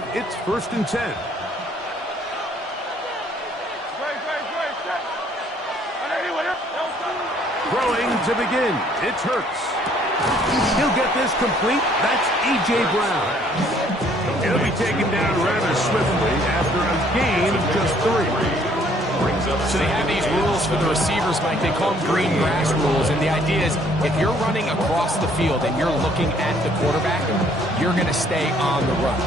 drive, it's 1st and 10. Throwing to begin, it's Hurts. He'll get this complete. That's A.J. Brown. He'll be taken down rather swiftly after a gain of just 3. So they have these rules for the receivers, Mike. They call them green grass rules. And the idea is if you're running across the field and you're looking at the quarterback, you're going to stay on the run.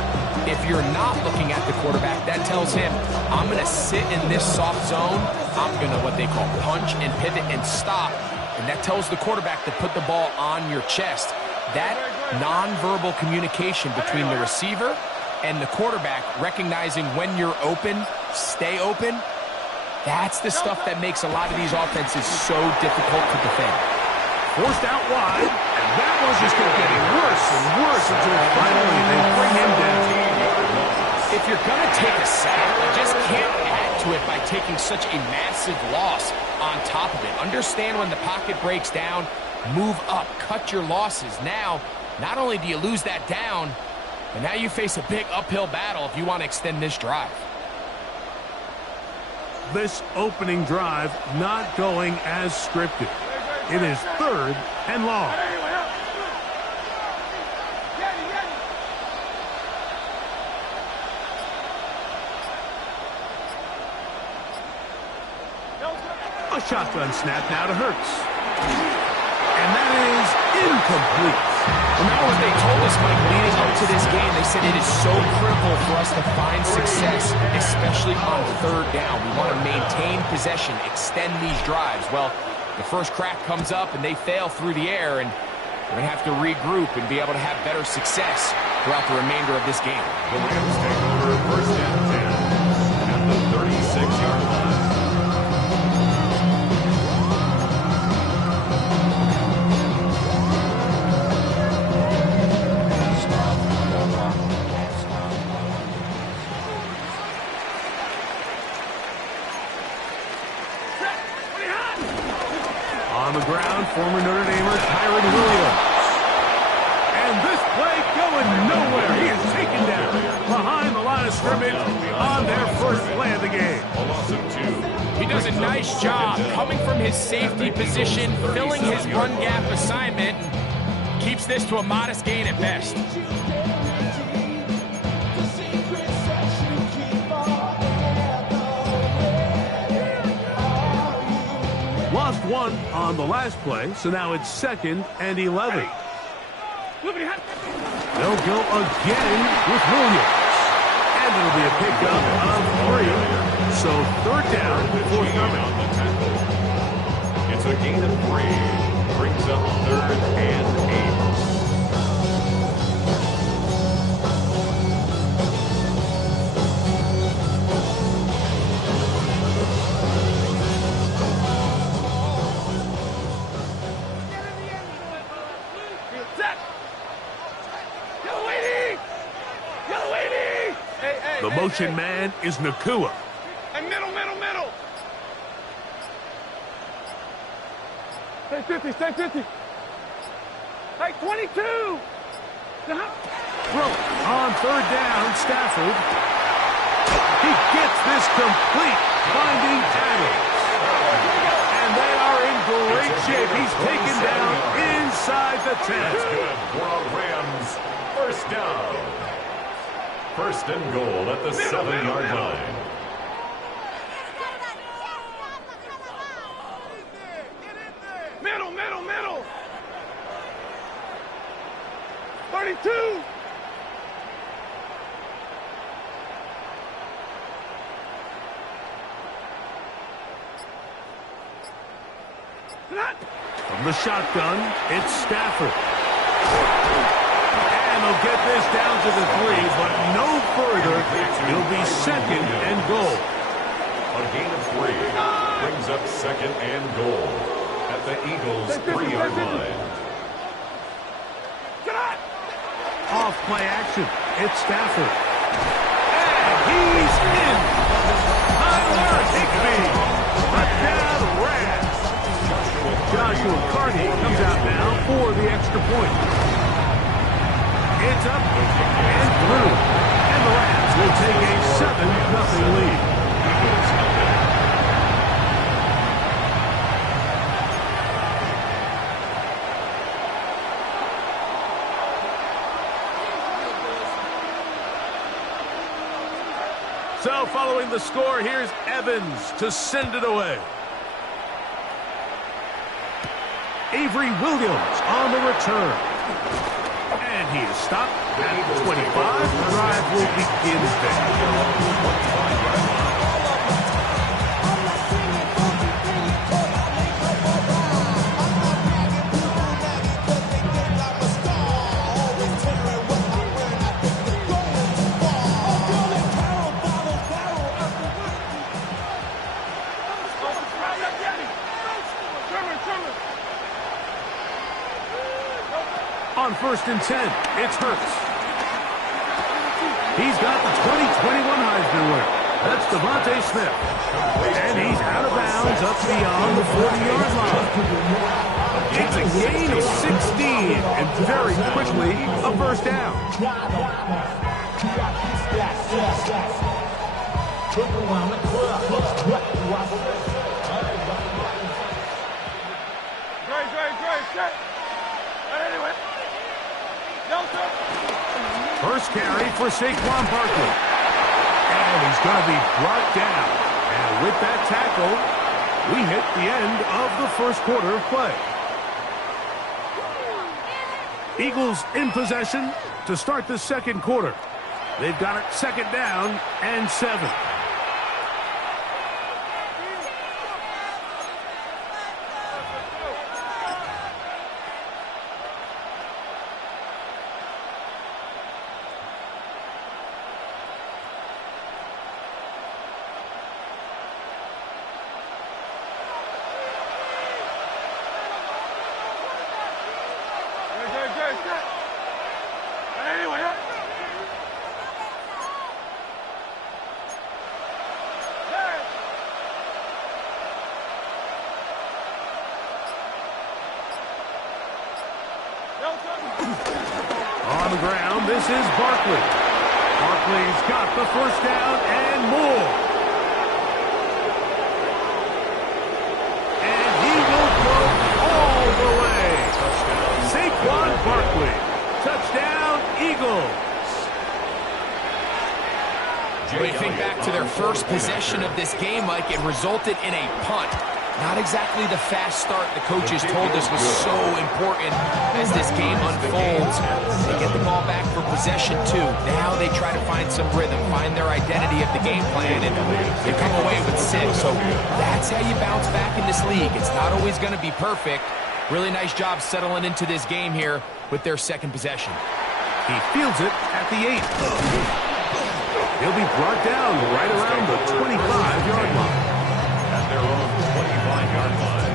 If you're not looking at the quarterback, that tells him, I'm going to sit in this soft zone. I'm going to what they call punch and pivot and stop. And that tells the quarterback to put the ball on your chest. That nonverbal communication between the receiver and the quarterback, recognizing when you're open, stay open, that's the stuff that makes a lot of these offenses so difficult to defend. Forced out wide, and that was just getting worse and worse until finally they bring him down. If you're going to take a sack, you just can't add to it by taking such a massive loss on top of it. Understand when the pocket breaks down, move up, cut your losses. Now, not only do you lose that down, but now you face a big uphill battle if you want to extend this drive. This opening drive not going as scripted. It is 3rd and long. A shotgun snap now to Hurts. And that is incomplete. Remember what they told us, Mike, leading up to this game. They said it is so critical for us to find success, especially on 3rd down. We want to maintain possession, extend these drives. Well, the first crack comes up and they fail through the air, and we're going to have to regroup and be able to have better success throughout the remainder of this game. The Rams take over 1st and 10 at the 36-yard line. On the ground, former Notre Damer Kyren Williams. And this play going nowhere. He is taken down behind the line of scrimmage on their first play of the game. A loss of 2. He does a nice job coming from his safety position, filling his run gap assignment, keeps this to a modest gain at best. Lost 1 on the last play, so now it's 2nd and 11. They'll go again with Williams. And it'll be a pickup of 3. So 3rd down, forthcoming. It's a gain of 3. Brings up 3rd and 8. The motion man is Nacua. Hey, middle. Stay 50. Hey, 22. Throw on 3rd down, Stafford. He gets this complete, finding Adams. And they are in great shape. He's taken down inside the 10. That's good for our Rams. 1st down. 1st and goal at the 7-yard line. Middle. 32. From the shotgun, it's Stafford. And they'll get this down to the 3, but no further. It'll be 2nd and goal. A gain of 3 brings up 2nd and goal at the Eagles' 3-yard line. Off play action. It's Stafford. And he's in. Tyler Higbee. Touchdown Rams. Joshua Carney comes out now for the extra point. It's up and through. And the Rams lead. So following the score, here's Evans to send it away. Avery Williams on the return. And he is stopped at the 25. The drive will begin there. On 1st and 10, it's Hurts. He's got the 2021 Heisman winner. That's Devontae Smith. And he's out of bounds up beyond the 40-yard line. It's a gain of 16, and very quickly, a first down. Anyway. First carry for Saquon Barkley. And he's going to be brought down. And with that tackle, we hit the end of the first quarter of play. Eagles in possession to start the second quarter. They've got it 2nd down and 7. On the ground, this is Barkley. Barkley's got the first down and more. And he will go all the way. Saquon Barkley. Touchdown, Eagles. When you think back to their first possession of this game, Mike, it resulted in a punt. Not exactly the fast start the coaches told us was so important as this game unfolds. They get the ball back for possession, too. Now they try to find some rhythm, find their identity of the game plan, and they come away with 6. So that's how you bounce back in this league. It's not always going to be perfect. Really nice job settling into this game here with their second possession. He fields it at the 8. He'll be brought down right around the 25-yard line. At their own 25-yard line.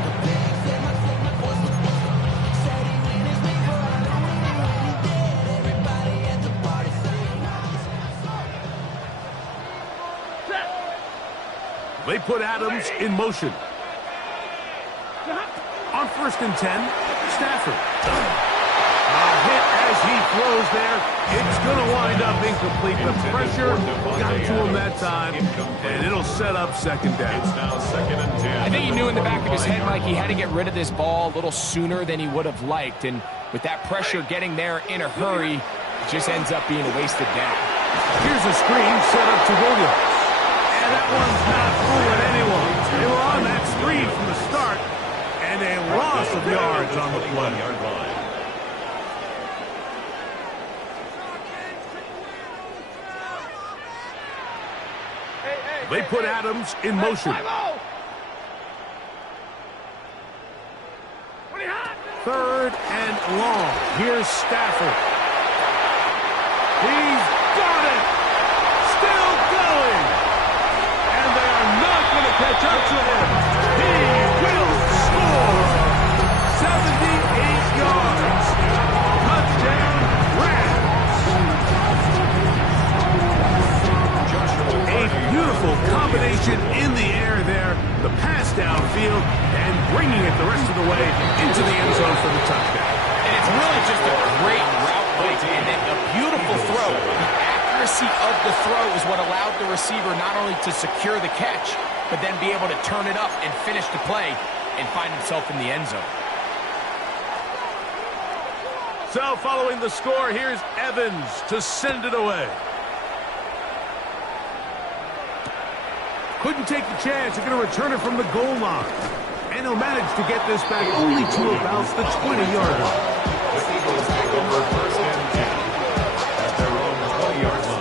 They put Adams in motion. On 1st and 10, Stafford. A hit as he throws there. It's going to wind up incomplete. The pressure got to him that time, and it'll set up 2nd down. It's now 2nd and 10. I think he knew in the back of his head, Mike, he had to get rid of this ball a little sooner than he would have liked. And with that pressure getting there in a hurry, it just ends up being a wasted down. Here's a screen set up to Williams. And that one's not fooling anyone. They were on that screen from the start, and a loss of yards on the play. They put Adams in motion. 3rd and long. Here's Stafford. He's got it. Still going. And they are not going to catch up to him. He will score. 78 yards. Touchdown, Rams. A beautiful combination in the air there. The pass downfield and bringing it the rest of the way into the end zone for the touchdown. And it's really just a great route, Mike, and then a beautiful throw. The accuracy of the throw is what allowed the receiver not only to secure the catch, but then be able to turn it up and finish the play and find himself in the end zone. So following the score, here's Evans to send it away. Couldn't take the chance. They're going to return it from the goal line. And he'll manage to get this back only to about the 20-yard line. The Eagles take over first and 10 at their own 20-yard line.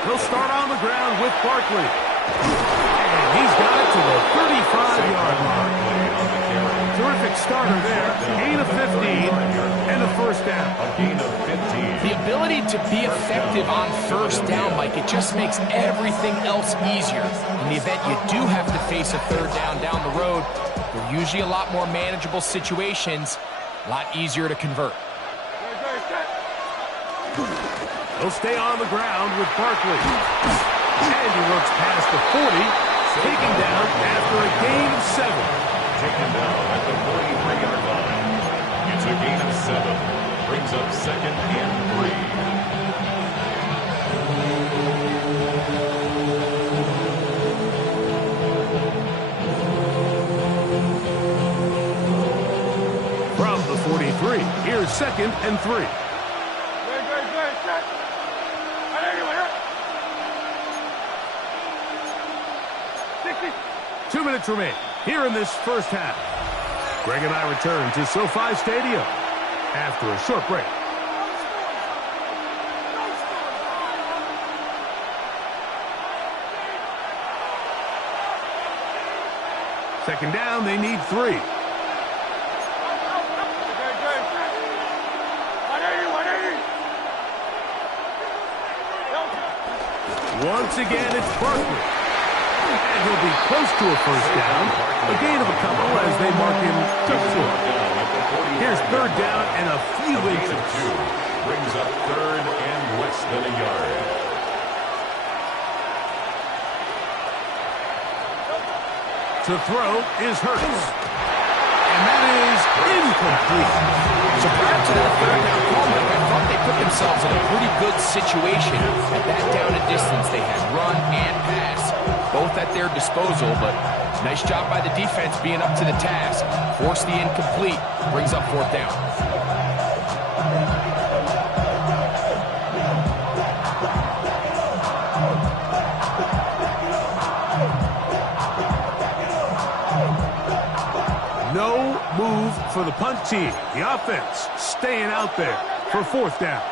He'll start on the ground with Barkley. And he's got it to the 35-yard line. Terrific starter there. Gain of 15 and a first down. A gain of 15. The ability to be effective on first down, Mike, it just makes everything else easier. In the event you do have to face a third down the road, they're usually a lot more manageable situations, a lot easier to convert. He'll stay on the ground with Barkley. And he works past the 40, taken down after a gain of 7. Taken down at the 43-yard line. It's a gain of 7. Brings up second and 3. From the 43, here's second and 3. 2 minutes remain here in this first half. Greg and I return to SoFi Stadium after a short break. Second down, they need 3. Once again, it's Barkley. And he'll be close to a first down. A gain of a couple as they mark him just short. Here's third down and a few inches. 2. Brings up third and less than a yard. To throw is Hurts. And that is incomplete. So prior to that third down call, Mike, I thought they put themselves in a pretty good situation. At that down and distance, they had run and pass, both at their disposal, but nice job by the defense being up to the task. Force the incomplete, brings up fourth down. No move for the punt team. The offense staying out there for fourth down.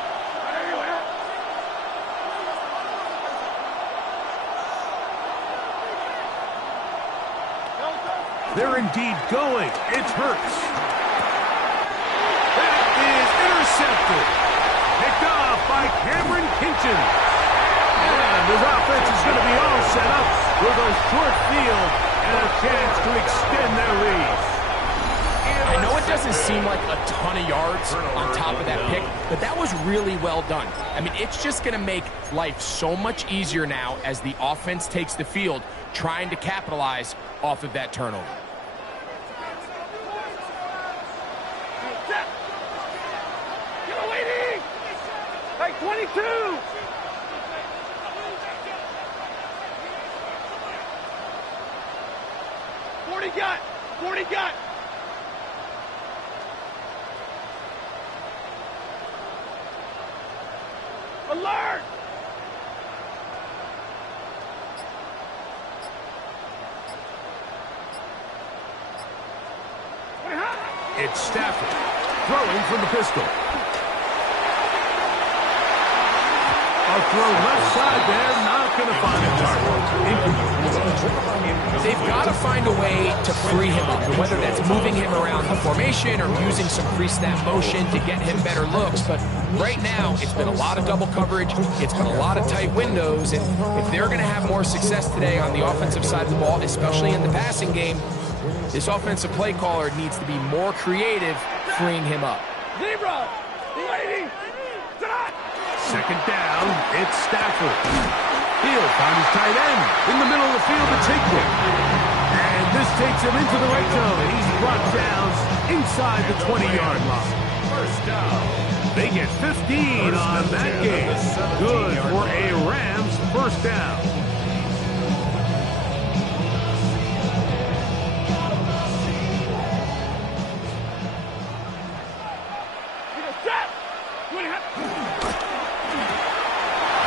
They're indeed going. It's Hurts. That is intercepted. Picked off by Cameron Kinchen. And his offense is going to be all set up with a short field and a chance to extend their lead. I know it doesn't seem like a ton of yards on top of that pick, but that was really well done. I mean, it's just going to make life so much easier now as the offense takes the field, trying to capitalize off of that turnover. Hey, 22! Forty got! Alert! It's Stafford throwing from the pistol. A throw left side there, not going to find a target. They've got to find a way to free him up, whether that's moving him around the formation or using some pre-snap motion to get him better looks. But right now, it's been a lot of double coverage. It's been a lot of tight windows. And if they're going to have more success today on the offensive side of the ball, especially in the passing game, this offensive play caller needs to be more creative freeing him up. Zebra. 280. Second down, it's Stafford. He'll find his tight end in the middle of the field to take it. And this takes him into the red zone. He's brought down inside the 20-yard line. First down. They get 15 on that game. Good for a Rams first down.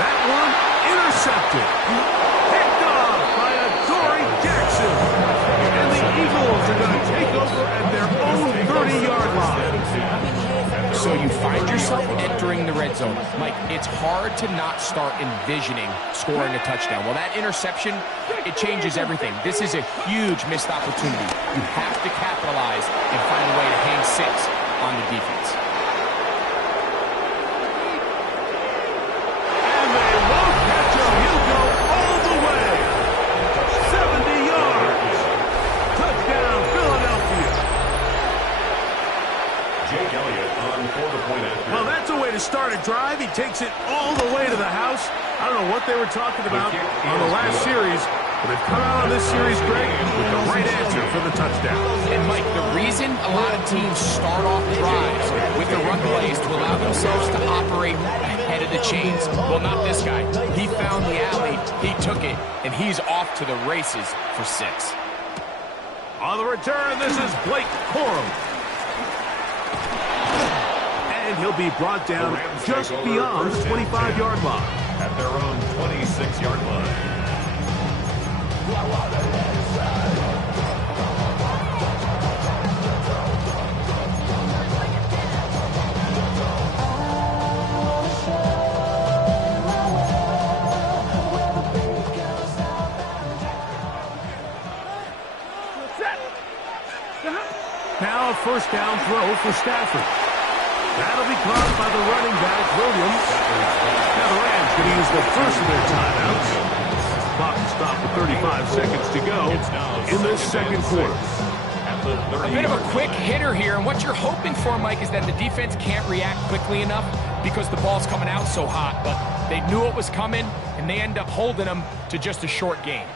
That one intercepted. Picked off by Adoree Jackson. And the Eagles are going to take over at their own 30-yard line. So you find yourself entering the red zone. Mike, it's hard to not start envisioning scoring a touchdown. Well, that interception, it changes everything. This is a huge missed opportunity. You have to capitalize and find a way to hang 6 on the defense. And they won't catch him. He'll go all the way. 70 yards. Touchdown, Philadelphia. Jake Elliott on for the point after. Well, that's a way to start a drive. He takes it all the way to the house. I don't know what they were talking about on the last series, but they've come out on this series, Greg, with the right answer for the touchdown. And, Mike, the reason a lot of teams start off drives with the run plays to allow themselves to operate ahead of the chains. Well, not this guy. He found the alley, he took it, and he's off to the races for 6. On the return, this is Blake Corum. And he'll be brought down just beyond the 25-yard line. At their own 26-yard line. Now a first down throw for Stafford. That'll be caught by the running back, Williams. Now the Rams going to use the first of their timeouts. Clock will stop with 35 seconds to go in this second quarter. A bit of a quick hitter here, and what you're hoping for, Mike, is that the defense can't react quickly enough because the ball's coming out so hot. But they knew it was coming, and they end up holding them to just a short game.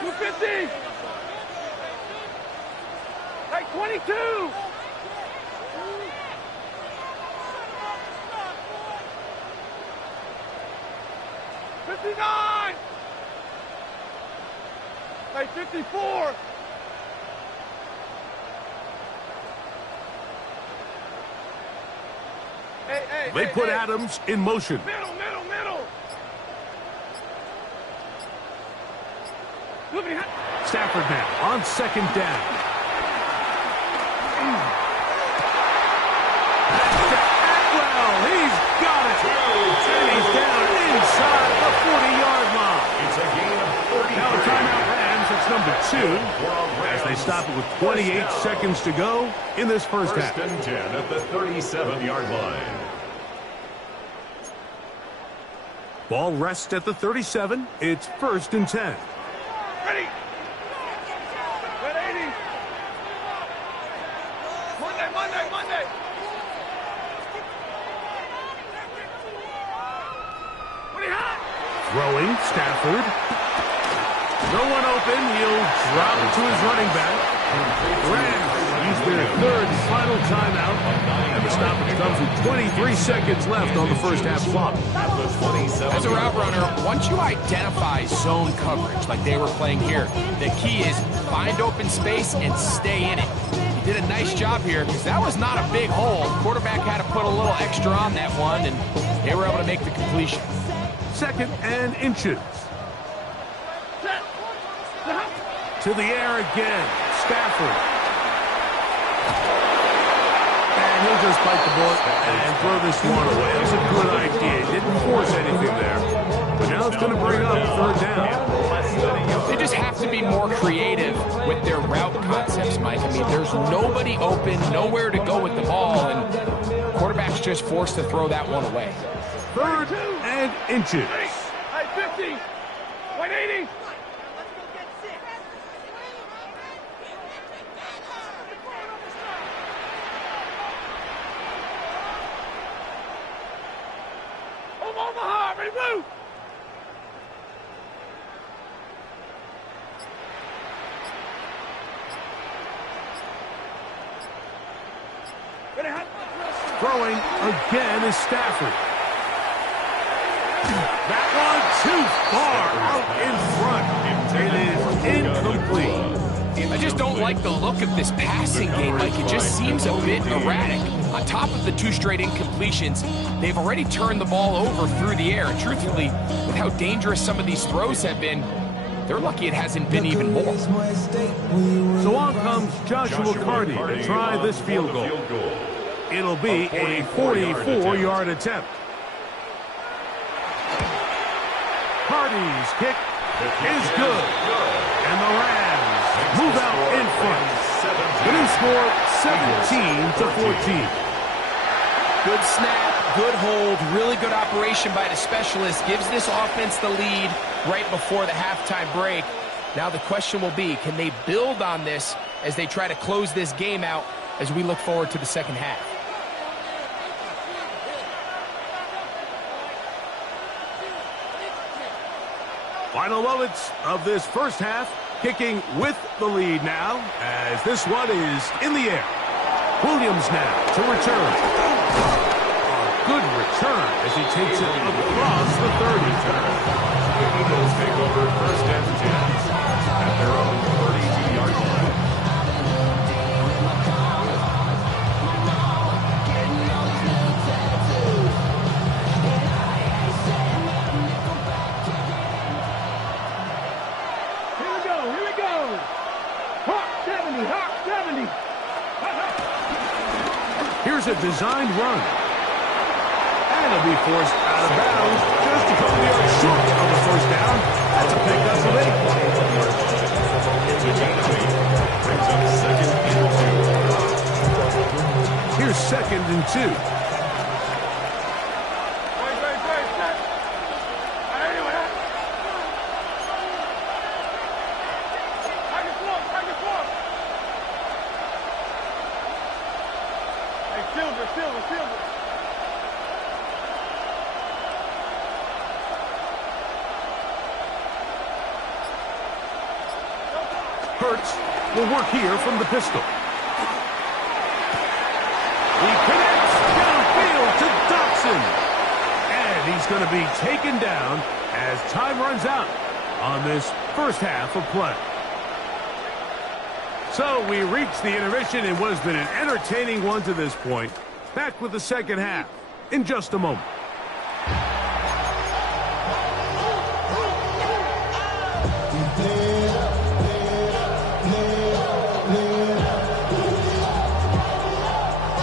250. Hey, 22. 59. Hey, 54. They put Adams in motion. Middle. Stafford now on second down. That's to Atwell. He's got it. And he's down inside the 40-yard line. It's a gain of 30. Now a timeout Rams. It's number 2. As they stop it with 28 seconds to go in this first half. First and 10 at the 37-yard line. Ball rests at the 37. It's first and 10. Ready. 180. Monday. What do you have? Throwing, Stafford. No one open. He'll drop it to his running back. Rams use their third and final timeout. And the stoppage comes with 23 seconds left on the first half clock. As a route runner, once you identify zone coverage like they were playing here, the key is find open space and stay in it. He did a nice job here because that was not a big hole. Quarterback had to put a little extra on that one, and they were able to make the completion. Second and inches. To the air again. Stafford. And he'll just bite the bullet and throw this one away. It was a good idea. Didn't force anything there. But now it's going to bring up third down. They just have to be more creative with their route concepts, Mike. I mean, there's nobody open, nowhere to go with the ball, and quarterback's just forced to throw that one away. Third and inches. Hey, 50. 180. Omaha, ready, move! Ready, hot. Throwing again is Stafford. That one too far out in front. It is incomplete. I just don't like the look of this passing game, Mike. It just seems a bit erratic. On top of the 2 straight incompletions, they've already turned the ball over through the air. And truthfully, with how dangerous some of these throws have been, they're lucky it hasn't been even more. So on comes Joshua Carty to try this field goal. It'll be a 44-yard attempt. Carty's kick is good. And the Rams move out in front. The new score, 17-14. Good snap, good hold, really good operation by the specialist. Gives this offense the lead right before the halftime break. Now the question will be, can they build on this as they try to close this game out as we look forward to the second half? Final moments of this first half, kicking with the lead now, as this one is in the air. Williams now to return. A good return as he takes it across the 30. The Eagles take over first and 10 at their own 32-yard line. Here's a designed run. And it'll be forced out of bounds just a couple yards short of the first down. That's a pickup of 8. Here's second and 2. Hurts will work here from the pistol. He connects downfield to Dotson. And he's going to be taken down as time runs out on this first half of play. So we reach the intermission in what has been an entertaining one to this point. Back with the second half in just a moment.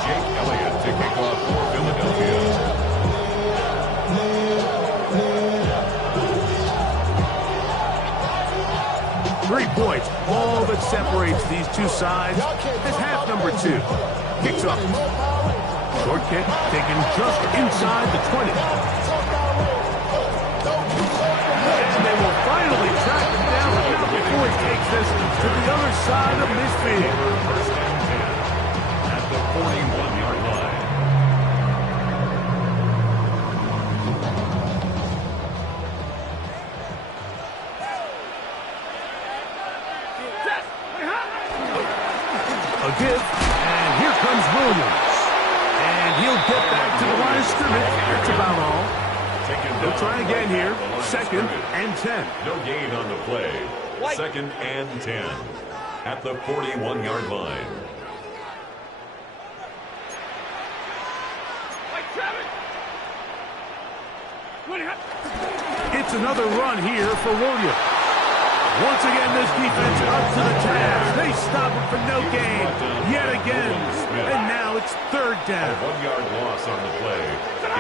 Jake Elliott to kick off for Philadelphia. 3 points, all that separates these two sides is half number 2. Kicks up. Short kick taken just inside the 20. And they will finally track him down, but not before he takes this to the other side of midfield. First and 10 at the 41-yard line. A give, and here comes Williams. And he'll get back to the line of scrimmage. That's about all. They'll try again here. Second and 10. No gain on the play. Second and 10 at the 41-yard line. It's another run here for Williams. Once again, this defense up to the task. They stop it for no gain yet again. And now it's third A down. 1-yard loss on the play.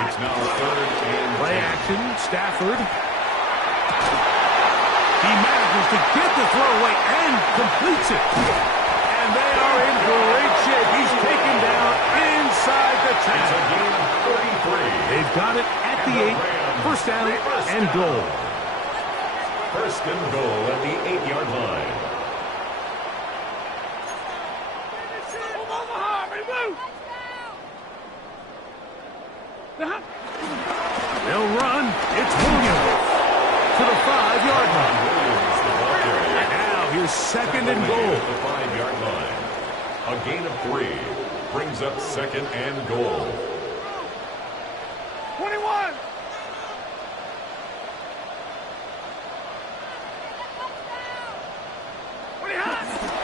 It's now third and Play 10. action, Stafford. He manages to get the throw away and completes it. And they are in great shape. He's taken down inside the It's a 10. gain of 33. They've got it at the 8. First down and goal. First and goal at the 8-yard line. They'll It's Williams to the 5-yard line. Now here's second and goal. The 5-yard line. A gain of 3 brings up second and goal. 21.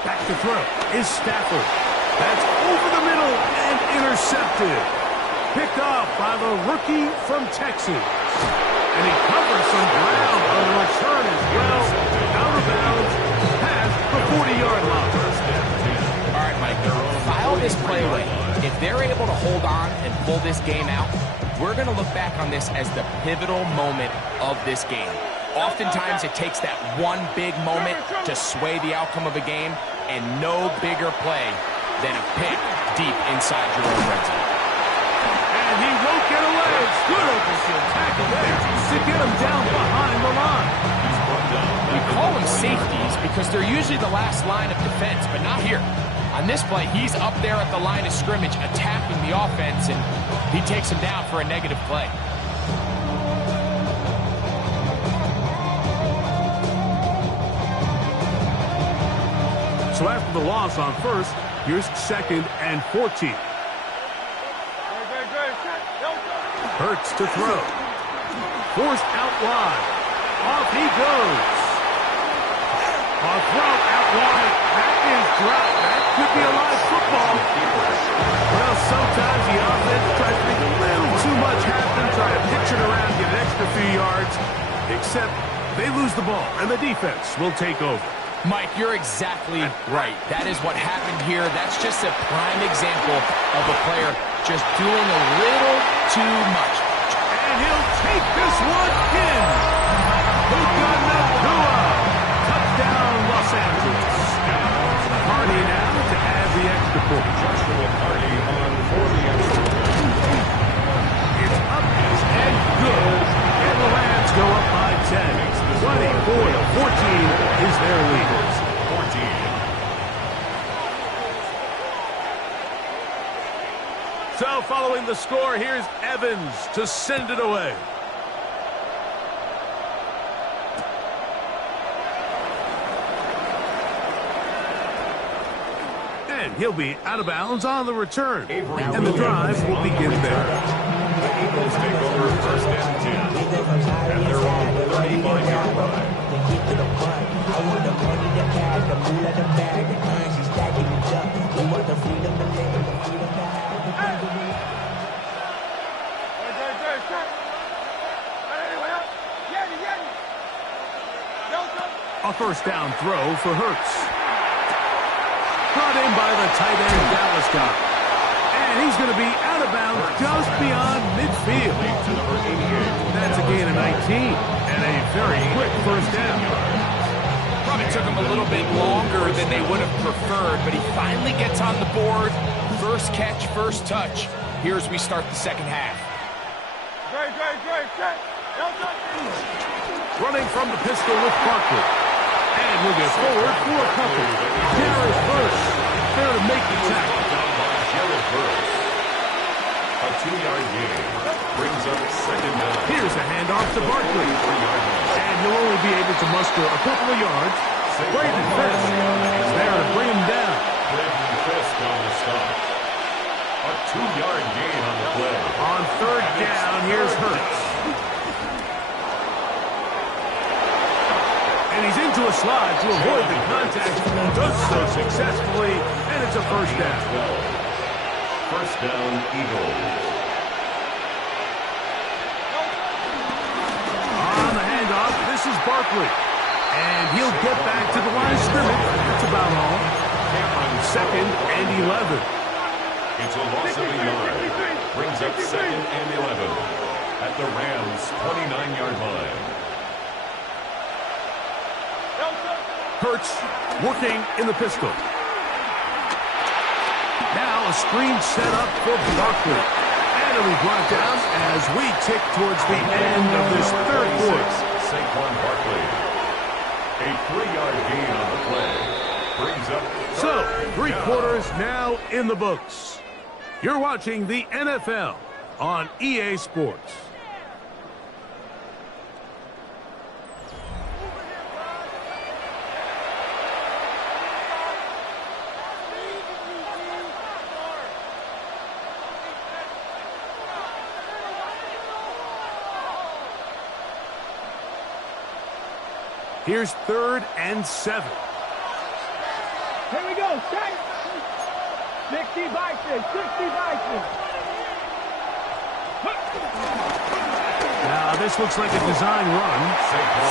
Back to throw is Stafford. That's over the middle and intercepted. Picked off by the rookie from Texas. And he covers some ground on the return as well. Out of bounds, past the 40-yard line. All right, Mike, file this play away. If they're able to hold on and pull this game out, we're going to look back on this as the pivotal moment of this game. Oftentimes, it takes that one big moment to sway the outcome of a game, and no bigger play than a pick deep inside your own red zone. And he won't get away. It's good open tackle there to get him down behind the line. We call them safeties because they're usually the last line of defense, but not here. On this play, he's up there at the line of scrimmage attacking the offense, and he takes him down for a negative play. So after the loss on first, here's second and 14. Hurts to throw. Forced out wide. Off he goes. On throw out wide. That is dropped. That could be a live football. Well, sometimes the offense tries to make a little too much happen, try to pitch it around, get an extra few yards, except they lose the ball, and the defense will take over. Mike, you're exactly right. That is what happened here. That's just a prime example of a player just doing a little too much. And he'll take this one in. Puka Nacua. Touchdown, Los Angeles. Hardy now to add the extra point. Joshua Hardy on for the extra point. It's up and good. And the Rams go up by 10. 24-14 is their lead. 14. So following the score, here's Evans to send it away. And he'll be out of bounds on the return. And the drive will begin there. The Eagles take over first and 10. And they're on the 35-yard line. A first down throw for Hurts. Brought in by the tight end Dallas guy. And he's going to be out of bounds just beyond midfield. To number 88. That's a gain of 19 and a very quick first down. Probably took him a little bit longer than they would have preferred, but he finally gets on the board. First catch, first touch. Here as we start the second half. Running from the pistol with Barkley. And he'll get forward for a couple. Jared Verse there to make the tackle. Jared Verse. A 2-yard gain brings up second down. Here's a handoff to Barkley. And he'll only be able to muster a couple of yards. Braden Fisk is there to bring him down. Braden Fisk on the stop. A 2-yard gain on the play. On third down, here's Hurts. And he's into a slide to avoid the contact. Does so successfully, and it's a first down. First down, Eagles. On the handoff, this is Barkley. And he'll get back to the line of scrimmage. That's about all. Second and 11. It's a loss of a yard. Brings up second and 11 at the Rams' 29-yard line. Hurts working in the pistol. Now a screen set up for Barkley. And it'll be brought down as we tick towards the end of this third quarter. Saquon Barkley. A 3-yard gain on the play. Brings up So, 3 quarters now in the books. You're watching the NFL on EA Sports. Here's 3rd and 7. Here we go. Strike. 60 Vikings. 60 Vikings. Now, this looks like a design run.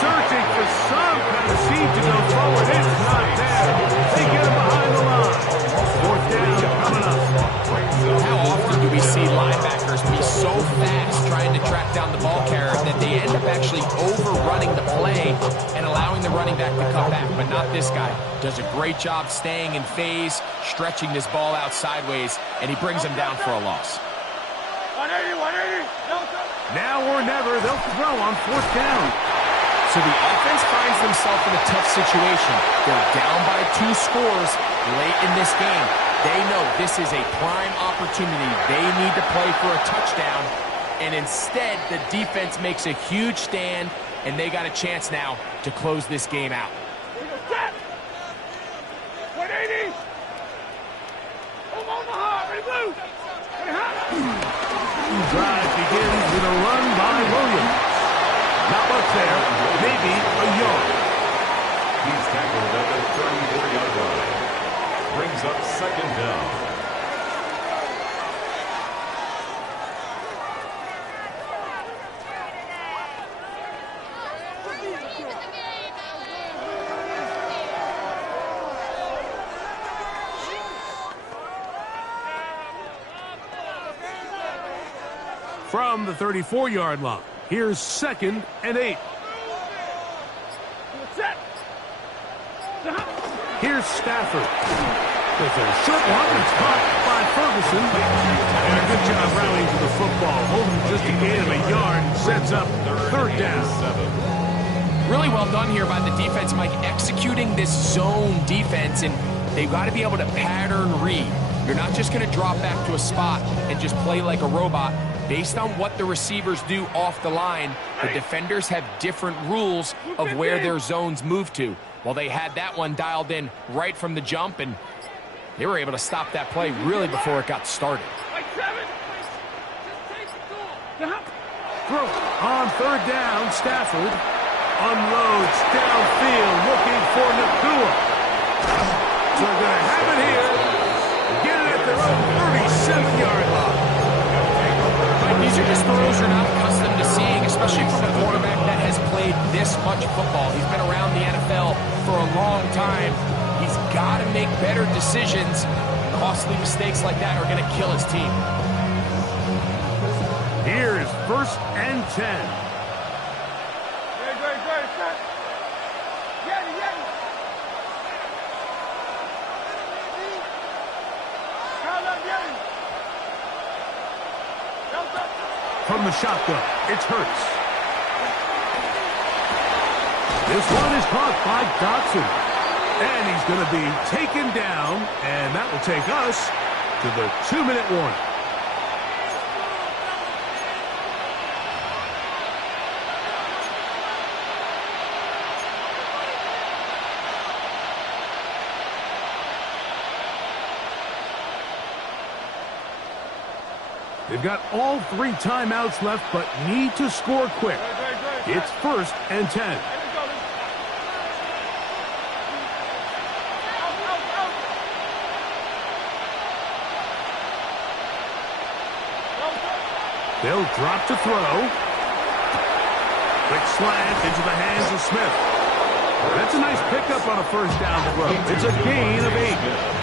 Searching for some kind of seed to go forward. It's not there. They get him behind the line. 4th down coming up. How often do we see linebackers be so fast trying to track down the ball carrier that they end up actually overrunning the play and allowing the running back to come back? But not this guy. Does a great job staying in phase, stretching this ball out sideways, and he brings him down for a loss. 180, 180. Now or never, they'll throw on 4th down. So the offense finds themselves in a tough situation. They're down by 2 scores late in this game. They know this is a prime opportunity. They need to play for a touchdown. And instead, the defense makes a huge stand, and they got a chance now to close this game out. 180. Omaha, ready, blue. Drive begins with a run by Williams. Not much there, maybe a yard. He's tackled at the 34-yard line. Brings up 2nd down. From the 34-yard line, here's 2nd and 8. Here's Stafford. With a short one, it's caught by Ferguson. And a good job rallying to the football. Holding just a gain of a yard and sets up 3rd down. Really well done here by the defense, Mike, executing this zone defense, and they've got to be able to pattern read. You're not just going to drop back to a spot and just play like a robot. Based on what the receivers do off the line, the defenders have different rules of where their zones move to. Well, they had that one dialed in right from the jump, and they were able to stop that play really before it got started. Throw on 3rd down, Stafford unloads downfield looking for Nakua. So they're going to have it here. Get it at their own 37-yard line. These are just throws you're not accustomed to seeing, especially from a quarterback that has played this much football. He's been around the NFL for a long time. He's got to make better decisions. Costly mistakes like that are going to kill his team. Here's 1st and 10. From the shotgun, it's Hurts. This one is caught by Dotson. And he's going to be taken down, and that will take us to the 2-minute warning. They've got all 3 timeouts left, but need to score quick. It's 1st and 10. They'll drop to throw. Quick slant into the hands of Smith. That's a nice pickup on a 1st down throw. It's a gain of 8.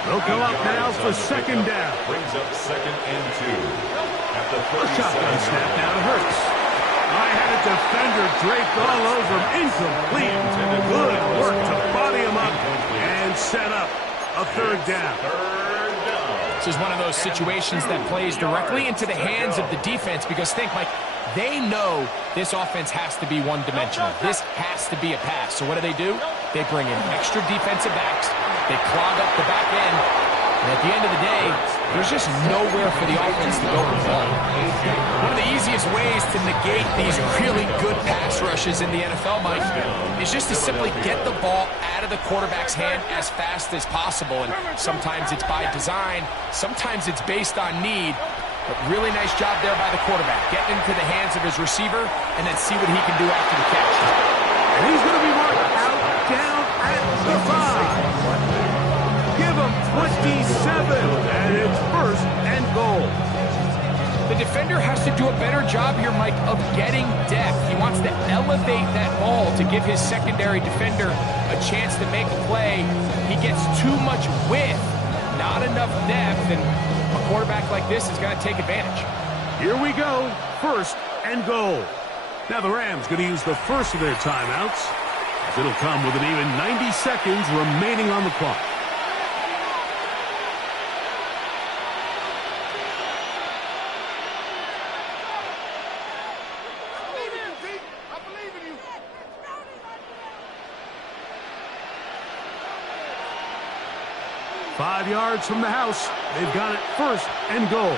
They'll come up now for 2nd down. Brings up 2nd and 2. At the A shotgun snap now to Hurts. I had a defender draped all over him. Incomplete. Good work to body him up and set up a 3rd down. This is one of those situations that plays directly into the hands of the defense because think, Mike, they know this offense has to be one-dimensional. This has to be a pass. So what do? They bring in extra defensive backs. They clog up the back end. And at the end of the day, there's just nowhere for the offense to go with the ball. One of the easiest ways to negate these really good pass rushes in the NFL, Mike, is just to simply get the ball out of the quarterback's hand as fast as possible. And sometimes it's by design, sometimes it's based on need. But really nice job there by the quarterback, getting into the hands of his receiver and then see what he can do after the catch. And he's going to be marked out down at the 5. Give him 27, and it's first and goal. The defender has to do a better job here, Mike, of getting depth. He wants to elevate that ball to give his secondary defender a chance to make a play. He gets too much width, not enough depth, and a quarterback like this is going to take advantage. Here we go, first and goal. Now the Rams going to use the first of their timeouts. It'll come with an even 90 seconds remaining on the clock. I believe in you. 5 yards from the house. They've got it first and goal.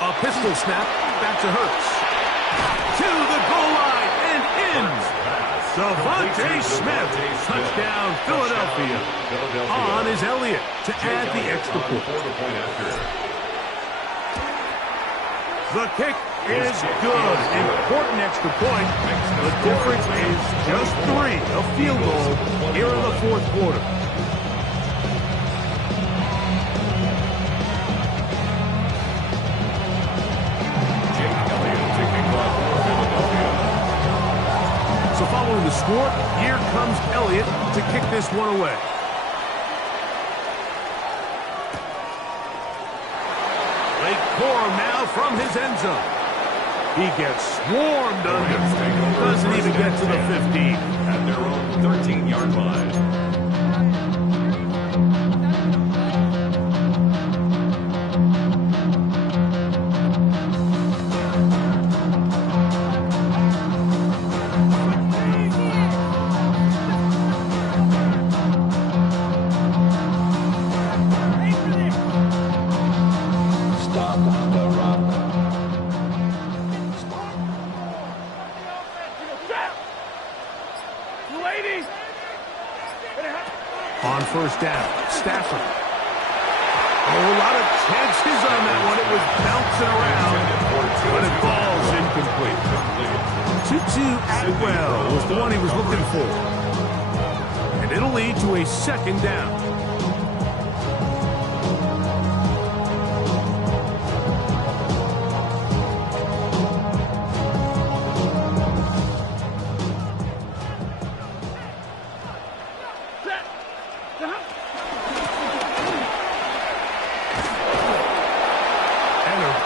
A pistol snap, back to Hurts. To the goal line and in. Devontae Smith, touchdown Philadelphia. On is Elliott to add the extra point. The kick is good. Important extra point. The difference is just 3. A field goal here in the fourth quarter. So following the score, here comes Elliott to kick this one away. Lake Corum now from his end zone. He gets swarmed under. Doesn't even get to the 15. At their own 13-yard line. On first down, Stafford. Oh, a lot of chances on that one. It was bouncing around, but it falls incomplete. Tutu Atwell was the one he was looking for. And it'll lead to a second down.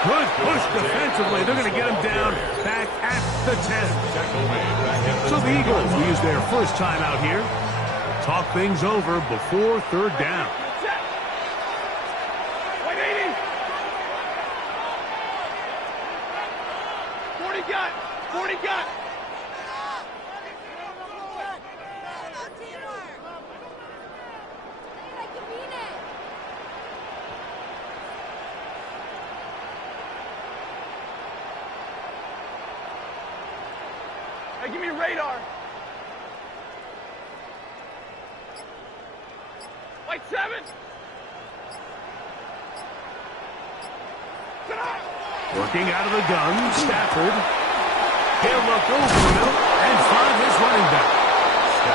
Good push defensively. They're going to get him down back at the 10. So the Eagles will use their first time out here. Talk things over before third down. 180. 40 got. 40 got. Hey, give me a radar. White 7. Working out of the gun, Stafford. He'll look over and find his running back.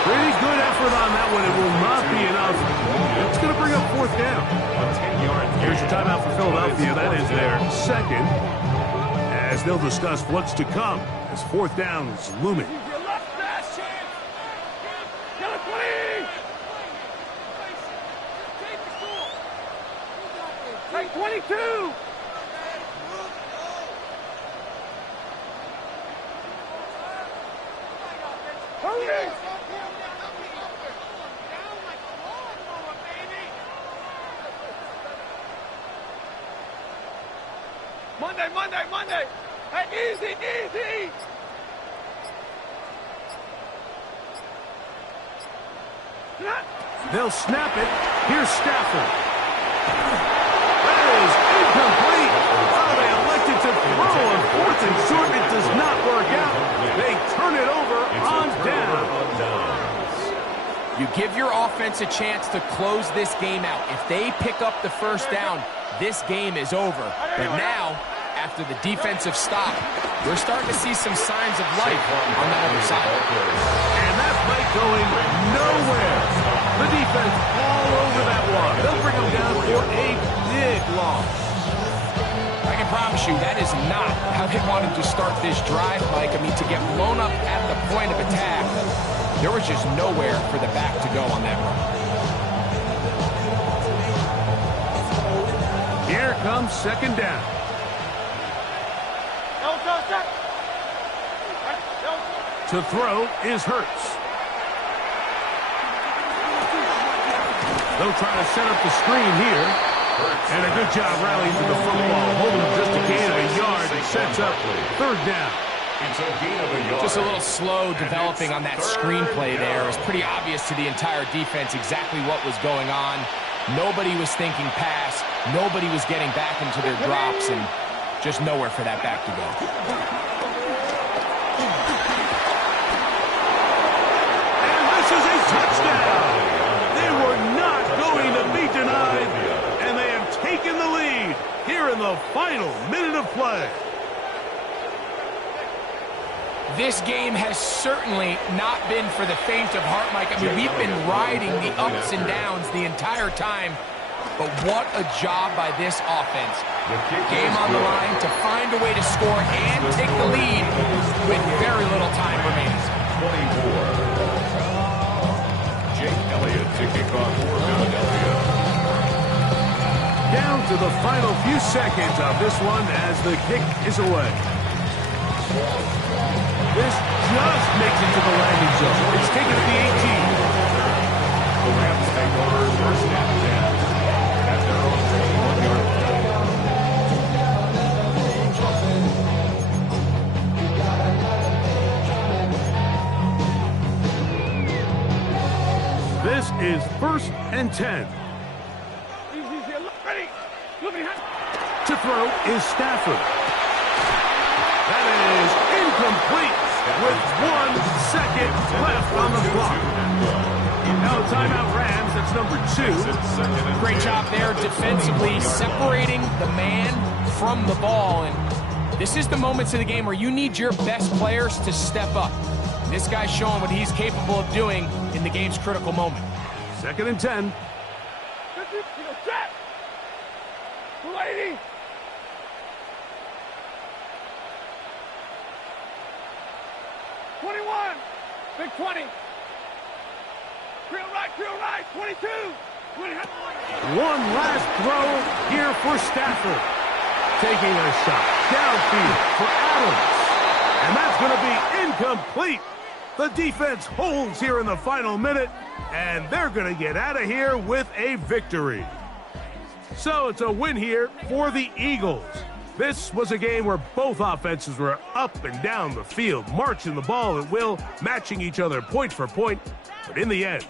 Pretty good effort on that one. It will not be enough. It's going to bring up fourth down. Here's your timeout for Philadelphia. That is their second. As they'll discuss what's to come as fourth down is looming. Hey, 22! Hurry! Monday! Hey, easy! They'll snap it. Here's Stafford. That is incomplete. Oh, they elected to throw on fourth and short. It does not work out. They turn it over. You give your offense a chance to close this game out. If they pick up the first down, this game is over. But now, after the defensive stop, we're starting to see some signs of life on that other side. And that play going nowhere. The defense all over that one. They'll bring them down for a big loss. I can promise you that is not how they wanted to start this drive, Mike. I mean, to get blown up at the point of attack, there was just nowhere for the back to go on that run. Here comes second down. To throw is Hurts. They'll try to set up the screen here. And a good job rallying to the football. Holding him just a gain of a yard. It sets up third down. Just a little slow developing on that screenplay there. It was pretty obvious to the entire defense exactly what was going on. Nobody was thinking pass. Nobody was getting back into their drops, and just nowhere for that back to go. And this is a touchdown. They were not going to be denied, and they have taken the lead here in the final minute of play. This game has certainly not been for the faint of heart, Mike. I mean, we've been riding the ups and downs the entire time, but what a job by this offense. Game on the line to find a way to score and take the lead with very little time remaining. 24. Jake Elliott to kick off for Philadelphia. Down to the final few seconds of this one as the kick is away. This just makes it to the landing zone. It's taken to the 18. The Rams take over first and 10 at their own 21-yard line. This is first and 10. Ready. To throw is Stafford. That is incomplete with 1 second left on the clock. Now timeout Rams, that's number 2. Great job there defensively, separating the man from the ball. And this is the moments of the game where you need your best players to step up. And this guy's showing what he's capable of doing in the game's critical moment. Second and 10. Set. 280. Big 20. Real right, 22. One last throw here for Stafford. Taking a shot downfield for Adams. And that's going to be incomplete. The defense holds here in the final minute, and they're going to get out of here with a victory. So it's a win here for the Eagles. This was a game where both offenses were up and down the field, marching the ball at will, matching each other point for point. But in the end,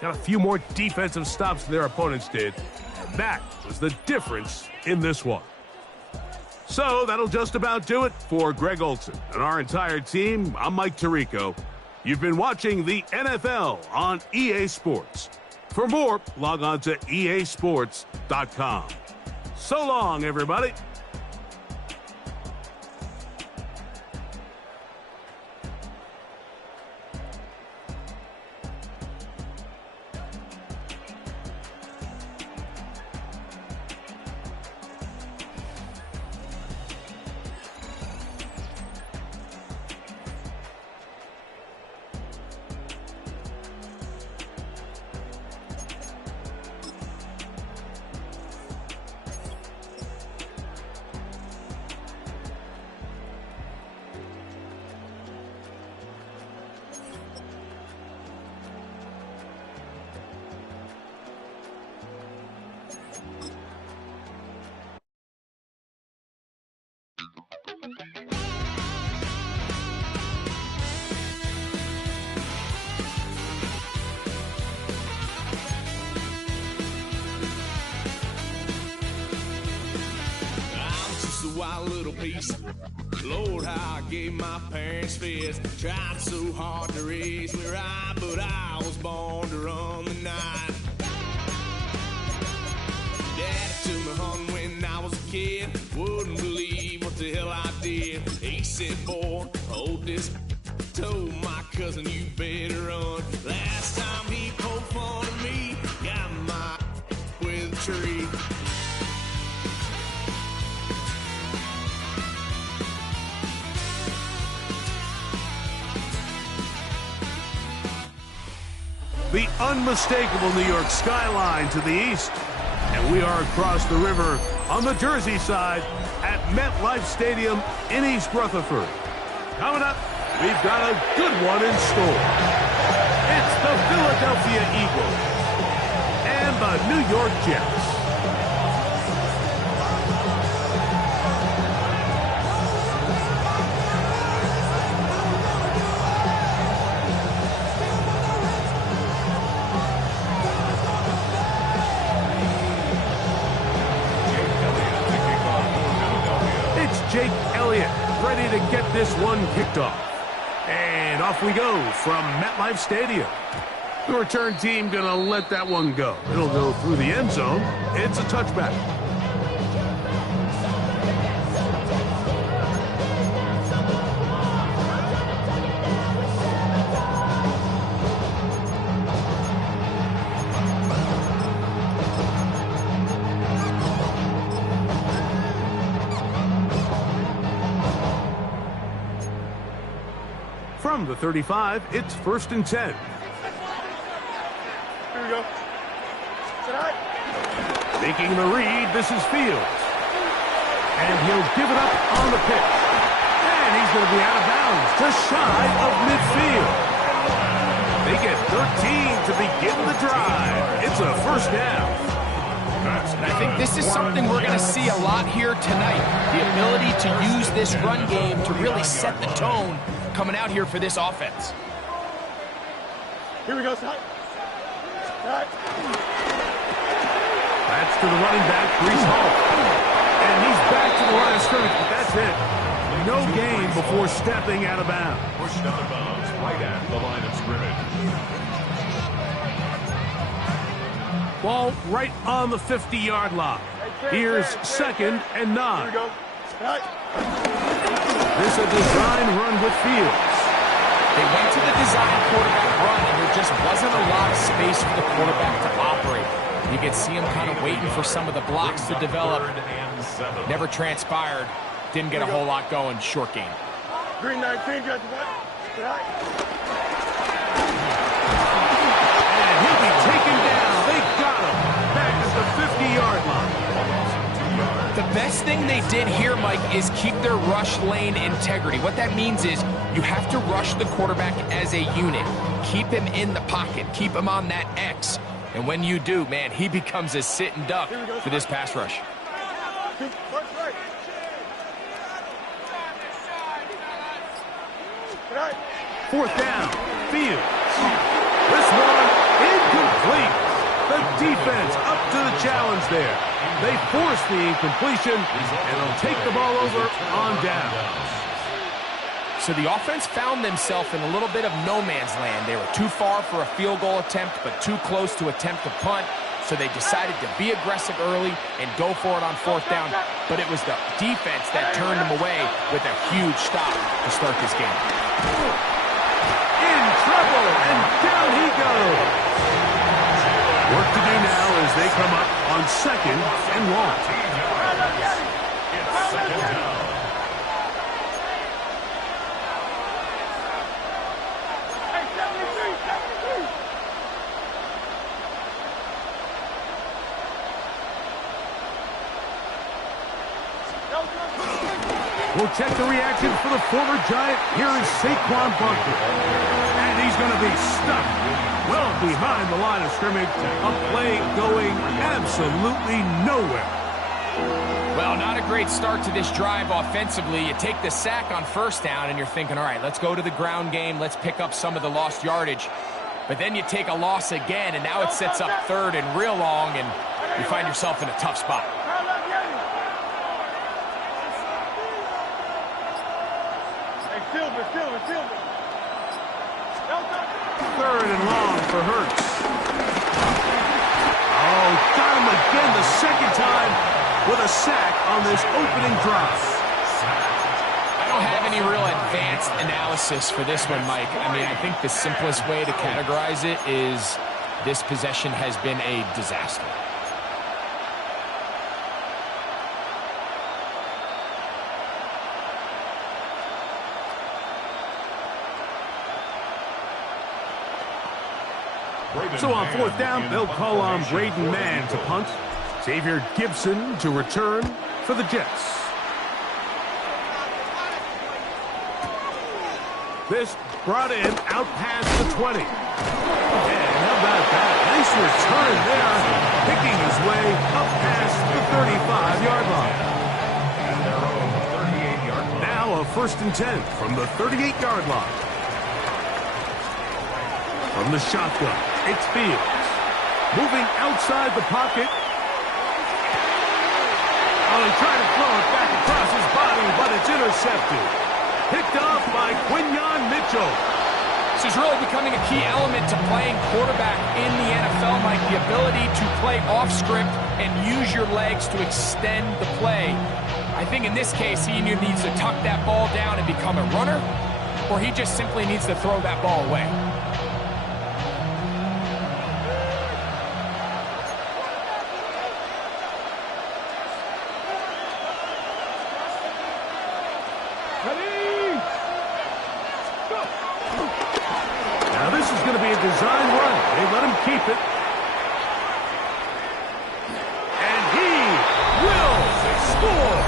got a few more defensive stops than their opponents did. And that was the difference in this one. So that'll just about do it for Greg Olsen and our entire team. I'm Mike Tirico. You've been watching the NFL on EA Sports. For more, log on to easports.com. So long, everybody. Wild little piece. Lord, how I gave my parents fist. Tried so hard to raise me right, but I was born to run the night. Daddy took me home when I was a kid. Wouldn't believe what the hell I did. He said, boy, hold this. Told my cousin, you better run. Last time he poked fun of me, got my with a tree. The unmistakable New York skyline to the east. And we are across the river on the Jersey side at MetLife Stadium in East Rutherford. Coming up, we've got a good one in store. It's the Philadelphia Eagles and the New York Jets. Jake Elliott ready to get this one kicked off. And off we go from MetLife Stadium. The return team going to let that one go. It'll go through the end zone. It's a touchback. From the 35, it's 1st and 10. Here we go. Making the read, this is Fields. And he'll give it up on the pitch. And he's going to be out of bounds, just shy of midfield. They get 13 to begin the drive. It's a 1st down. And I think this is something we're going to see a lot here tonight. The ability to use this run game to really set the tone coming out here for this offense. Here we go, Side. That's to the running back, Breece Hall. And he's back to the line of scrimmage, but that's it. No gain before stepping out of bounds. Pushed out of bounds right at the line of scrimmage. Ball right on the 50-yard line. Here's 2nd and 9. Here we go. This is a design run with Fields. They went to the design quarterback run, and there just wasn't a lot of space for the quarterback to operate. You could see him kind of waiting for some of the blocks to develop. Never transpired. Didn't get a whole lot going. Short game. Green 19, judge. And he'll be taken down. They got him. Back at the 50-yard line. The best thing they did here, Mike, is keep their rush lane integrity. What that means is you have to rush the quarterback as a unit. Keep him in the pocket. Keep him on that X. And when you do, man, he becomes a sitting duck for this pass rush. 4th down. Fields. This one incomplete. The defense up to the challenge there. They force the incompletion, and they'll take the ball over on down. So the offense found themselves in a little bit of no man's land. They were too far for a field goal attempt, but too close to attempt a punt. So they decided to be aggressive early and go for it on 4th down. But it was the defense that turned them away with a huge stop to start this game. In trouble, and down he goes. Work to do now as they come up on 2nd and 1. It's 2nd down. We'll check the reaction for the former Giant. Here is Saquon Barkley. And he's going to be stuck well behind the line of scrimmage. A play going absolutely nowhere. Well, not a great start to this drive offensively. You take the sack on 1st down, and you're thinking, all right, let's go to the ground game. Let's pick up some of the lost yardage. But then you take a loss again, and now it sets up 3rd and real long, and you find yourself in a tough spot. Silver. Third and long for Hurts. Oh, got him again the second time with a sack on this opening drive. I don't have any real advanced analysis for this one, Mike. I mean, I think the simplest way to categorize it is this possession has been a disaster. So on fourth down, they'll call on Braden Mann to punt. Xavier Gibson to return for the Jets. This brought in out past the 20. And how about that? Nice return there, picking his way up past the 35-yard line. And their own 38-yard line. Now a 1st and 10 from the 38-yard line. From the shotgun, it's Fields. Moving outside the pocket. Oh, he tried to throw it back across his body, but it's intercepted. Picked off by Quinyon Mitchell. This is really becoming a key element to playing quarterback in the NFL, Mike. The ability to play off script and use your legs to extend the play. I think in this case, he either needs to tuck that ball down and become a runner, or he just simply needs to throw that ball away. Now this is going to be a design run. They let him keep it. And he will score.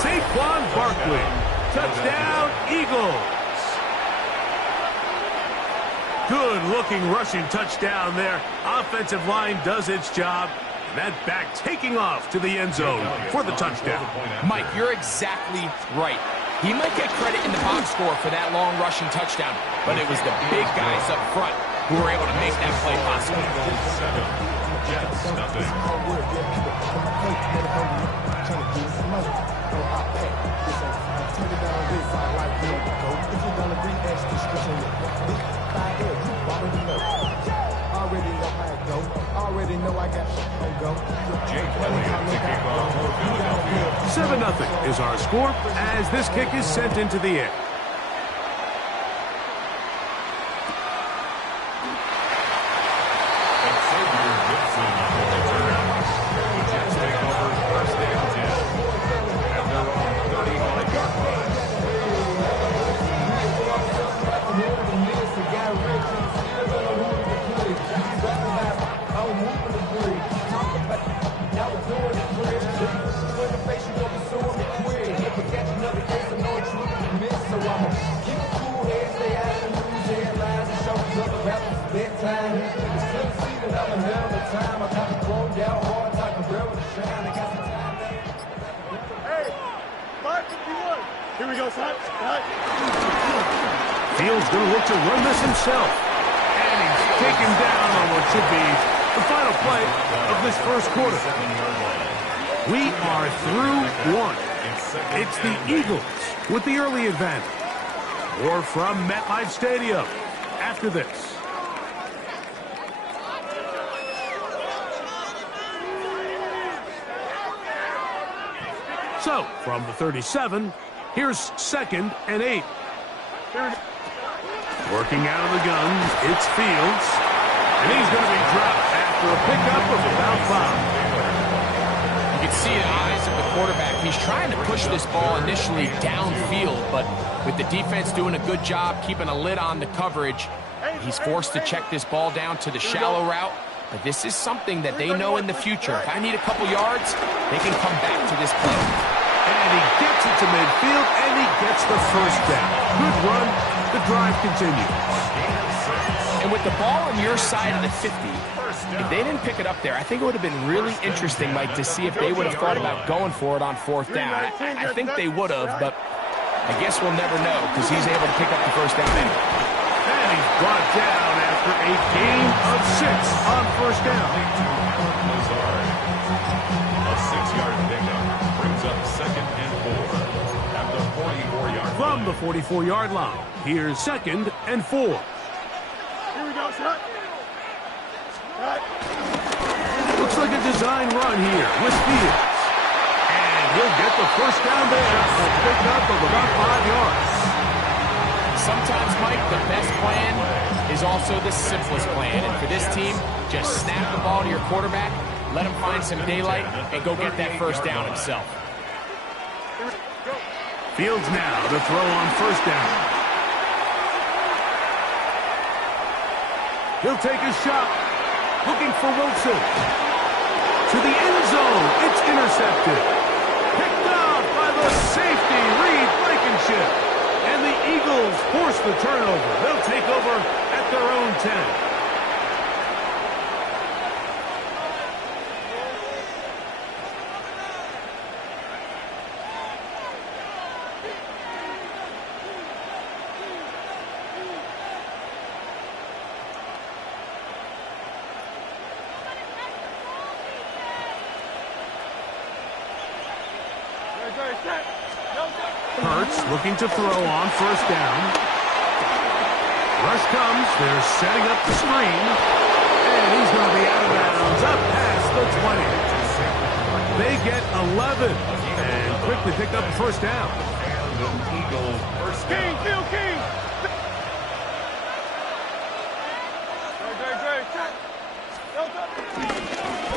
Saquon Barkley. Touchdown, Eagles. Good-looking rushing touchdown there. Offensive line does its job. That back taking off to the end zone for the touchdown. Mike, you're exactly right. He might get credit in the box score for that long rushing touchdown, but it was the big guys up front who were able to make that play possible. Jets, nothing. Jake Elliott to kick off for Philadelphia. 7-0 is our score as this kick is sent into the air. Xavier Gibson will return. The Jets take over 1st and 10 at their own 35-yard line. Hey, 551. Here we go, son. Fields going to look to run this himself. And he's taken down on what should be the final play of this first quarter. We are through one. It's the Eagles with the early advantage. More from MetLife Stadium after this. So, from the 37, here's 2nd and 8. Working out of the gun, it's Fields. And he's going to be dropped after a pickup of about 5. You can see the eyes of the quarterback. He's trying to push this ball initially downfield, but with the defense doing a good job keeping a lid on the coverage, he's forced to check this ball down to the shallow route. But this is something that they know in the future. If I need a couple yards, they can come back to this play. And he gets it to midfield, and he gets the first down. Good run. The drive continues. And with the ball on your side of the 50, if they didn't pick it up there, I think it would have been really interesting, Mike, to see if they would have thought about going for it on 4th down. I think they would have, but I guess we'll never know because he's able to pick up the first down anyway. And he's brought down after a gain of 6 on 1st down. Lazard. A 6-yard pickup brings up 2nd and 4 at the 44-yard from the 44-yard line. Here's 2nd and 4. Here we go, shot. Looks like a design run here with Fields. And he'll get the first down there. A pickup of about 5 yards. Sometimes, Mike, the best plan is also the simplest plan. And for this team, just snap the ball to your quarterback, let him find some daylight, and go get that first down himself. Fields now to throw on first down. He'll take a shot. Looking for Wilson. To the end zone. It's intercepted. Picked off by the safety, Reed Blankenship. And the Eagles force the turnover. They'll take over at their own 10. Hurts looking to throw on first down. Rush comes. They're setting up the screen. And he's going to be out of bounds up past the 20. They get 11 and quickly pick up the first down. Eagles first King, down. Kill King.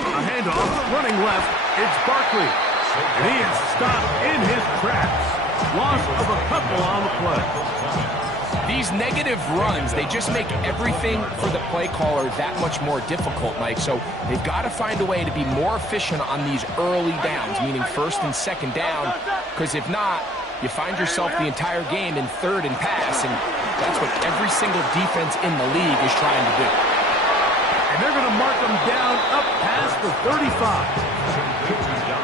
A handoff, running left. It's Barkley. And he is stopped in his tracks. Loss of a couple on the play. These negative runs, they just make everything for the play caller that much more difficult, Mike. So they've got to find a way to be more efficient on these early downs, meaning first and second down, because if not, you find yourself the entire game in third and pass, and that's what every single defense in the league is trying to do. And they're going to mark him down up past the 35.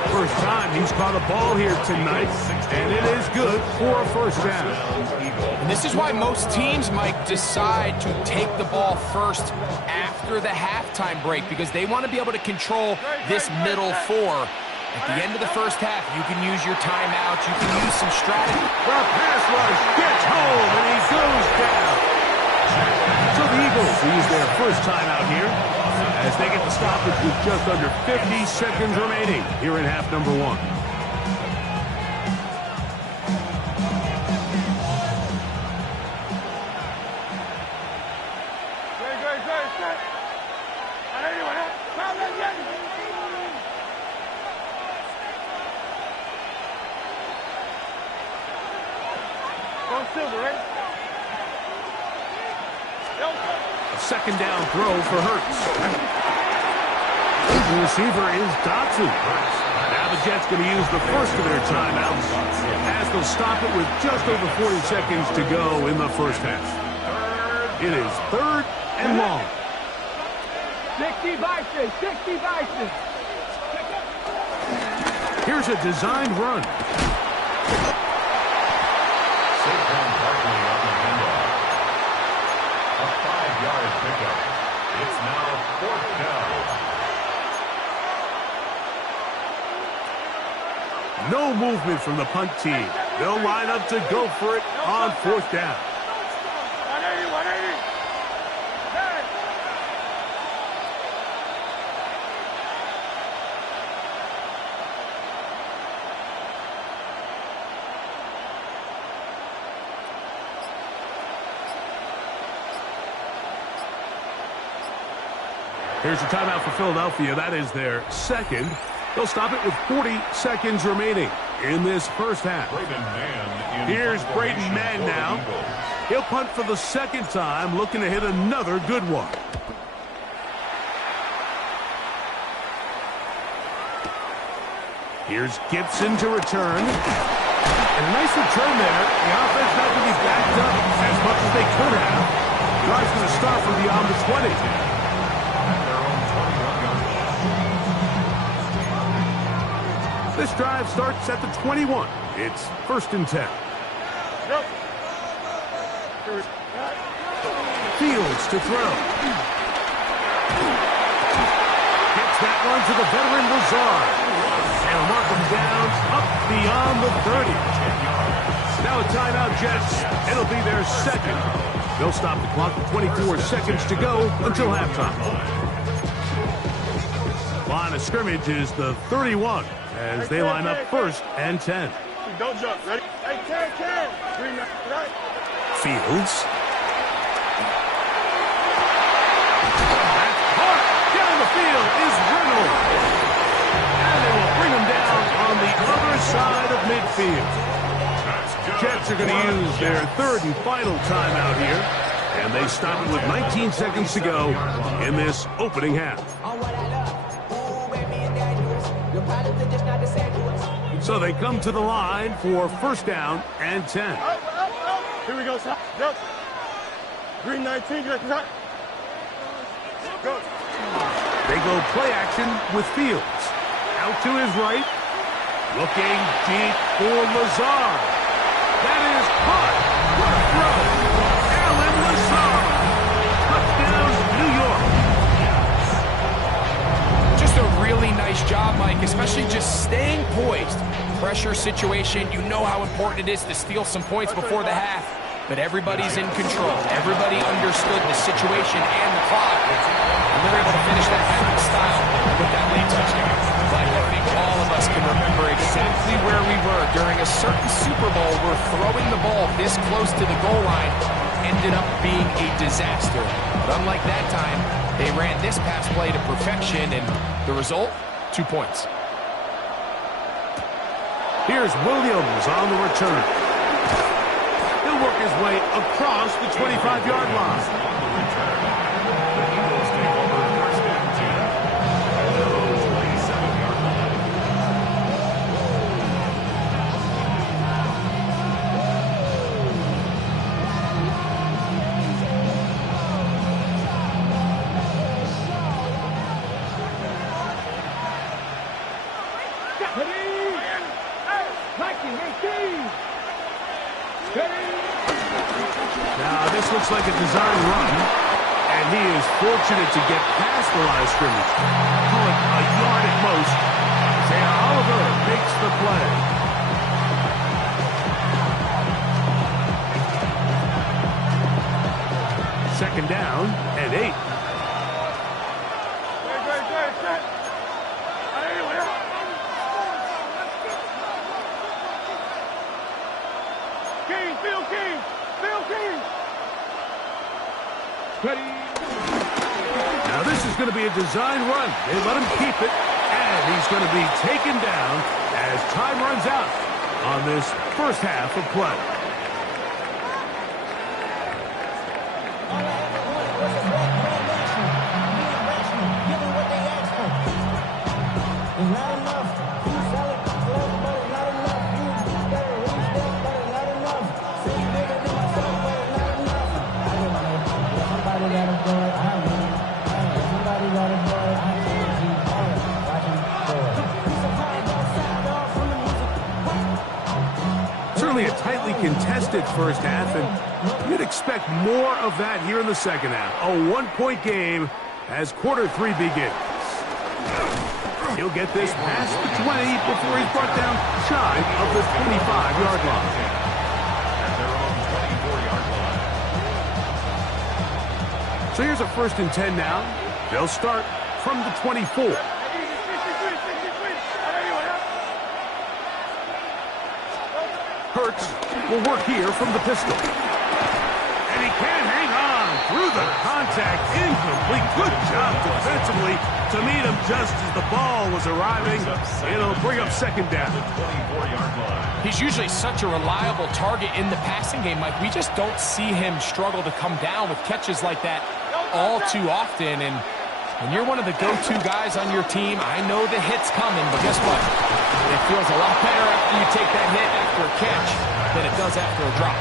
First time he's caught a ball here tonight, and it is good for a first down. And this is why most teams, Mike, decide to take the ball first after the halftime break, because they want to be able to control this middle four. At the end of the first half, you can use your timeout, you can use some strategy. The pass rush gets home, and he goes down. So the Eagles use their first timeout here as they get the stoppage with just under 50 seconds remaining here in half number 1. Second down throw for Hurts. The receiver is Dotson. Now the Jets going to use the first of their timeouts as they'll stop it with just over 40 seconds to go in the first half. It is 3rd and long. 60 Vikings, 60 Vikings. Here's a designed run. Saquon Barkley on the handoff. A 5-yard pickup. It's now 4th down. No movement from the punt team. They'll line up to go for it on 4th down. 180, 180. Here's a timeout for Philadelphia. That is their second. They'll stop it with 40 seconds remaining in this first half. Here's Braden Mann now. He'll punt for the second time, looking to hit another good one. Here's Gibson to return. And a nice return there. The offense not going to be backed up as much as they could have. Drive's going to start for beyond the 20. This drive starts at the 21. It's 1st and 10. Fields to throw. Gets that one to the veteran Lazard. And mark him down up beyond the 30. Now a timeout, Jets. It'll be their second. They'll stop the clock with 24 seconds to go until halftime. Line of scrimmage is the 31 as they line up first and 10. Don't jump. Ready? Hey, Ken. Right. Fields. That's hard. Down the field is Reynolds. And they will bring him down on the other side of midfield. Jets are going to use their third and final timeout here. And they stop it with 19 seconds to go in this opening half. So they come to the line for first down and 10. Here we go, Sam. Go. Green 19, get that. Go. They go play action with Fields. Out to his right. Looking deep for Lazard. That is caught. What a throw. Allen Lazard. Touchdown, New York. Just a really nice job, Mike, especially just staying poised. Pressure situation, you know how important it is to steal some points before the half. But everybody's in control. Everybody understood the situation and the clock. And they're able to finish that half in style with that late touchdown. But I think all of us can remember exactly where we were during a certain Super Bowl where throwing the ball this close to the goal line ended up being a disaster. But unlike that time, they ran this pass play to perfection, and the result, 2 points. Here's Williams on the return. He'll work his way across the 25-yard line. The Eagles take over first and 10. Those 27-yard line. Now, this looks like a design run, and he is fortunate to get past the line of scrimmage. Call it a yard at most. Isaiah Oliver makes the play. Second down and 8. Now this is going to be a design run. They let him keep it, and he's going to be taken down as time runs out on this first half of play. Certainly a tightly contested first half, and you'd expect more of that here in the second half. A one-point game as quarter 3 begins. He'll get this past the 20 before he's brought down shy of the 25-yard line. At their own 24-yard line. So here's a first and 10 now. They'll start from the 24. Hurts will work here from the pistol. And he can't hang on through the contact. Incomplete. Good job defensively to meet him just as the ball was arriving. It'll bring up second down. The 24-yard line. He's usually such a reliable target in the passing game, Mike. We just don't see him struggle to come down with catches like that all too often. And when you're one of the go-to guys on your team, I know the hit's coming, but guess what? It feels a lot better after you take that hit after a catch than it does after a drop.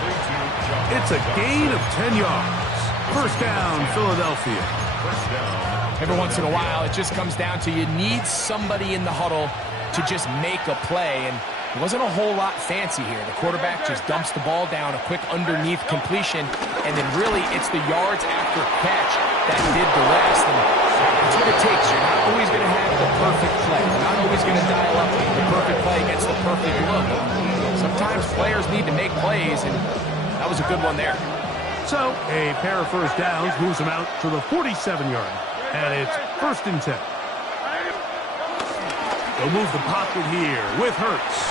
It's a gain of 10 yards. First down, Philadelphia. First down. Every once in a while, it just comes down to you need somebody in the huddle to just make a play. And It wasn't a whole lot fancy here. The quarterback just dumps the ball down, a quick underneath completion, and then really it's the yards after catch that did the rest. And that's what it takes. You're not always going to have the perfect play. You're not always going to dial up the perfect play against the perfect look. Sometimes players need to make plays, and that was a good one there. So a pair of first downs moves them out to the 47-yard. And it's 1st and 10. They'll move the pocket here with Hurts.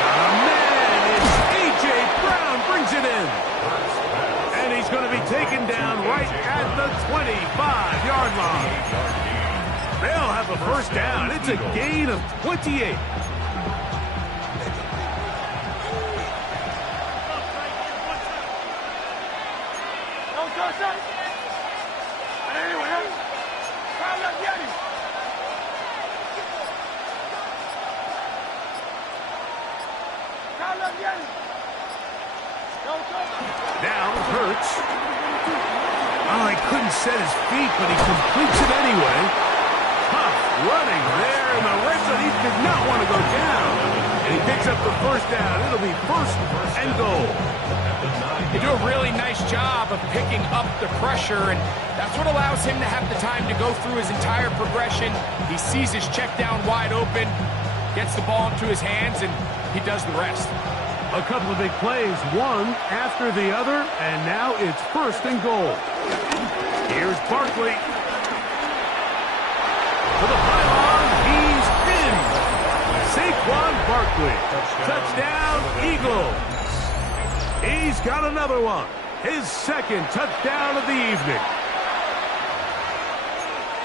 Got a man. It's A.J. Brown brings it in. And he's going to be taken down right at the 25-yard line. They'll have a first down. It's a gain of 28. Now Hurts. Oh, he couldn't set his feet, but he completes it anyway. Tough running there in the red zone. He did not want to go down. And he picks up the first down. It'll be 1st and goal. They do a really nice job of picking up the pressure, and that's what allows him to have the time to go through his entire progression. He sees his check down wide open, gets the ball into his hands, and he does the rest. A couple of big plays, one after the other, and now it's 1st and goal. Here's Barkley. To the pylon, he's in. Saquon Barkley. Touchdown, Eagles. He's got another one. His 2nd touchdown of the evening.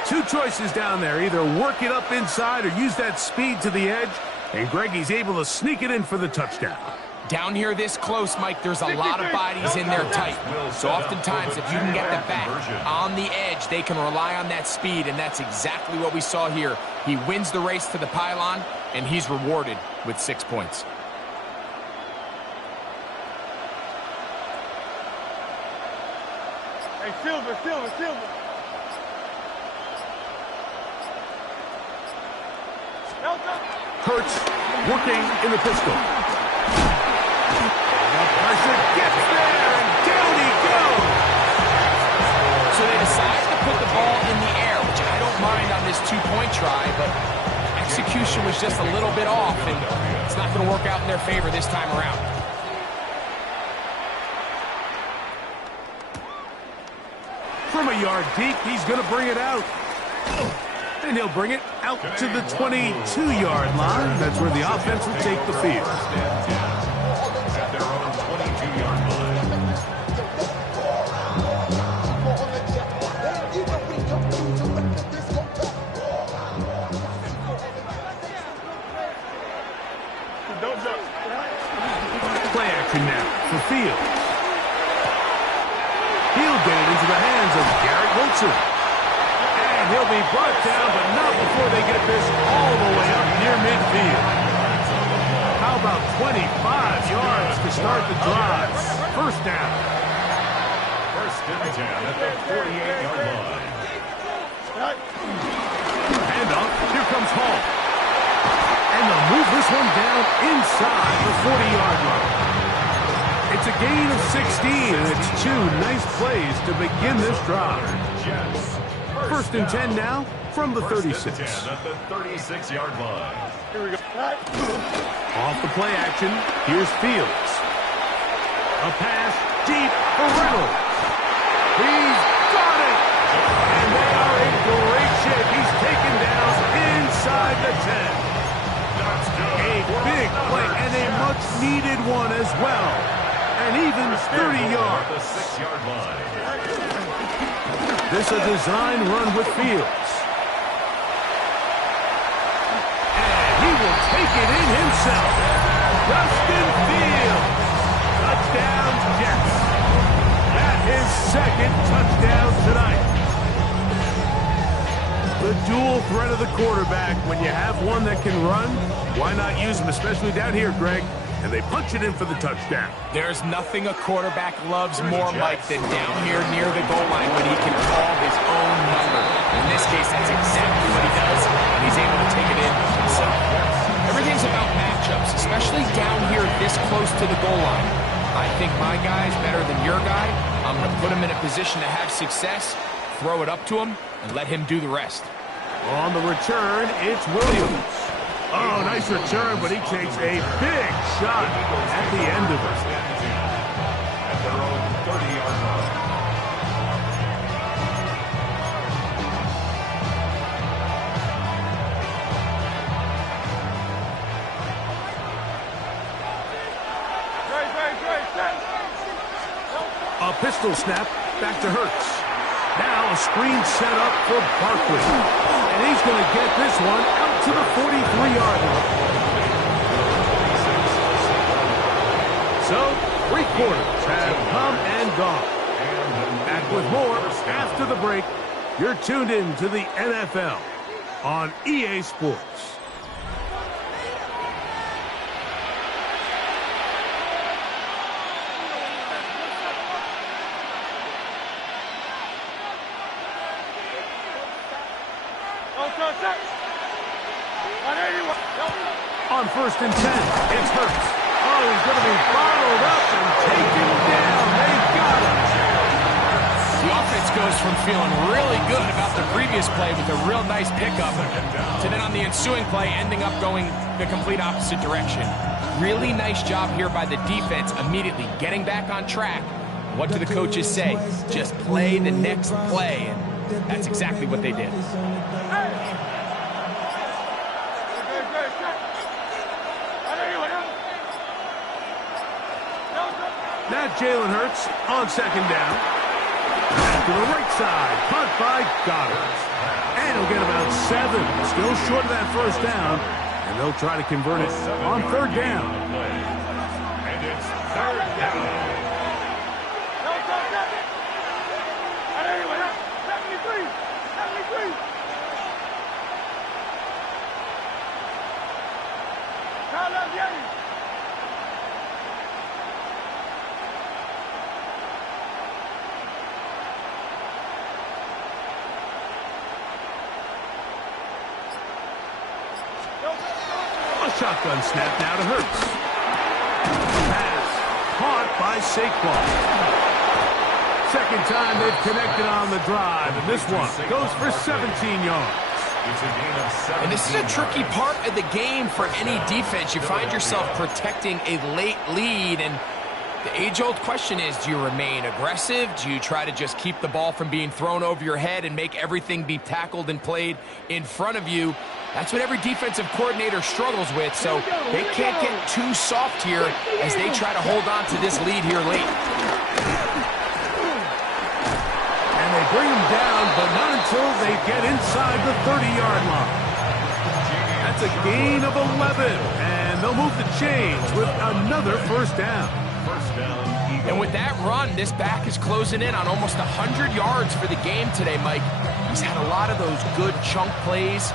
2 choices down there. Either work it up inside or use that speed to the edge. And Greggy's able to sneak it in for the touchdown. Down here this close, Mike, there's a lot of bodies in there tight. So oftentimes, if you can get the back on the edge, they can rely on that speed, and that's exactly what we saw here. He wins the race to the pylon, and he's rewarded with 6 points. Hey, Silver. Hurts working in the pistol. Pressure gets there, and down he goes. So they decide to put the ball in the air, which I don't mind on this 2-point try, but execution was just a little bit off, and it's not going to work out in their favor this time around. From a yard deep, he's going to bring it out. And he'll bring it out to the 22-yard line. That's where the offense will take the field. At their own 22-yard line. Play action now for Fields. He'll get it into the hands of Garrett Wilson. And he'll be brought down, but not before they get this all the way up near midfield. How about 25 yards to start the drive? First down. 1st and 10 at the 48-yard line. Handoff. Here comes Hall. And they'll move this one down inside the 40-yard line. It's a gain of 16, and it's 2 nice plays to begin this drive. Jets. 1st and 10 now from the 36. 1st and 10 at the 36-yard line. Here we go. Off the play action, here's Fields. A pass deep for Reynolds. He's got it! And they are in great shape. He's taken down inside the 10. A big play and a much-needed one as well. And even 30 yards. The 6-yard line. This a design run with Fields. And he will take it in himself. Justin Fields. Touchdown, Jets. That is 2nd touchdown tonight. The dual threat of the quarterback. When you have one that can run, why not use him, especially down here, Greg? And they punch it in for the touchdown. There's nothing a quarterback loves more, Mike, than down here near the goal line when he can call his own number. In this case, that's exactly what he does, and he's able to take it in himself. matchups, especially down here this close to the goal line. I think my guy's better than your guy. I'm going to put him in a position to have success, throw it up to him, and let him do the rest. On the return, it's Williams. Oh, nice return, but he takes a big shot at the end of it. At their own 30-yard line. A pistol snap, back to Hurts. Now a screen set up for Barkley. And he's going to get this one out to the 43-yard line. So, 3 quarters have come and gone. Back with more after the break. You're tuned in to the NFL on EA Sports. On 1st and 10, it's Hurts. Oh, he's going to be bottled up and taken down. They've got him. The offense goes from feeling really good about the previous play with a real nice pickup to then on the ensuing play ending up going the complete opposite direction. Really nice job here by the defense immediately getting back on track. What do the coaches say? Just play the next play, and that's exactly what they did. Now Jalen Hurts on 2nd down. To the right side, punt by Goddard. And he'll get about 7. Still short of that 1st down. And they'll try to convert it on 3rd down. And it's 3rd down. A shotgun snap now to Hurts. Pass caught by Saquon. 2nd time they've connected on the drive, and this one goes for 17 yards. It's a gain of 7. And this is a tricky part of the game for any defense. You find yourself protecting a late lead, and the age-old question is, do you remain aggressive? Do you try to just keep the ball from being thrown over your head and make everything be tackled and played in front of you? That's what every defensive coordinator struggles with, so they can't get too soft here as they try to hold on to this lead here late. And they bring him down, but not until they get inside the 30-yard line. That's a gain of 11, and they'll move the chains with another 1st down. And with that run, this back is closing in on almost 100 yards for the game today, Mike. He's had a lot of those good chunk plays.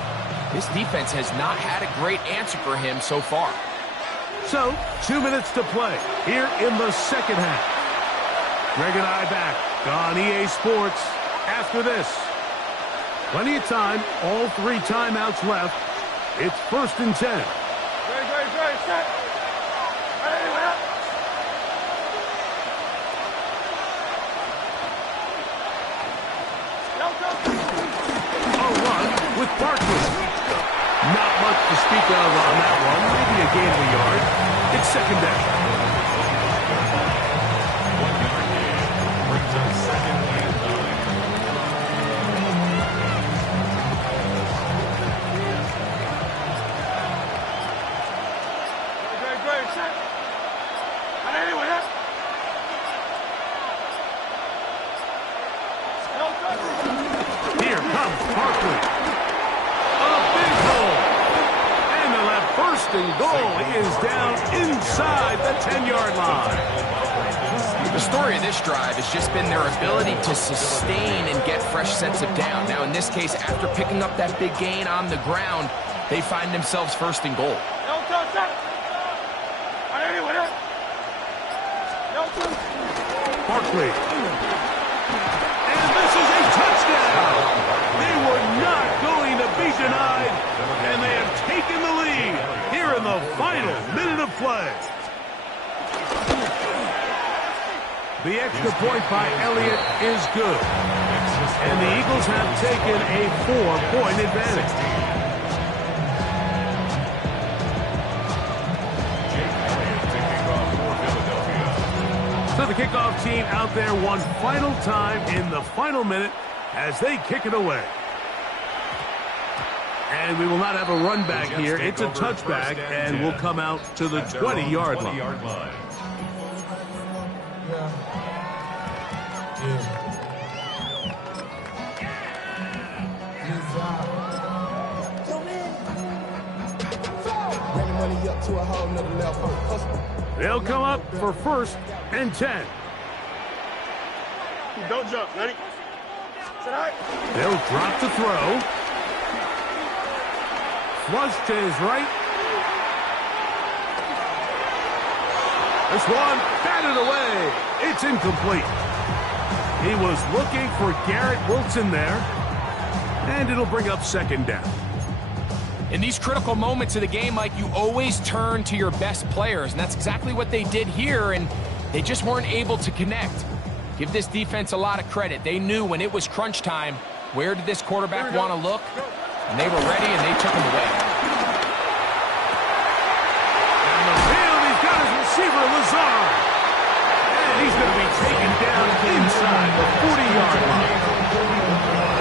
This defense has not had a great answer for him so far. So, 2 minutes to play here in the 2nd half. Greg and I back on EA Sports after this. Plenty of time, all 3 timeouts left. It's 1st and 10. Set. A run with Barkley. Not much to speak of on that one. Maybe a gain of a yard. It's 2nd down. 1 yard gain. Brings up 2nd and 9. Great, set. Here comes Barkley. A big hole. And the left 1st and goal is down inside the 10-yard line. The story of this drive has just been their ability to sustain and get fresh sets of down. Now, in this case, after picking up that big gain on the ground, they find themselves 1st and goal. Barkley. And this is a touchdown. They were not going to be denied, and they have taken the lead here in the final play. The extra point by Elliott is good. And the Eagles have taken a 4-point advantage. Jake Elliott taking off for Philadelphia. So the kickoff team out there one final time in the final minute as they kick it away. And we will not have a run back here. It's a touchback and will come out to the 20-yard line. They'll come up for 1st and 10. Don't jump. Ready? They'll drop the throw. Flush to his right. This one batted away. It's incomplete. He was looking for Garrett Wilson there. And it'll bring up 2nd down. In these critical moments of the game, Mike, you always turn to your best players, and that's exactly what they did here, and they just weren't able to connect. Give this defense a lot of credit. They knew when it was crunch time, where did this quarterback want to look? And they were ready, and they took him away. Down the field, he's got his receiver, Lazard. And he's going to be taken down inside the 40-yard line.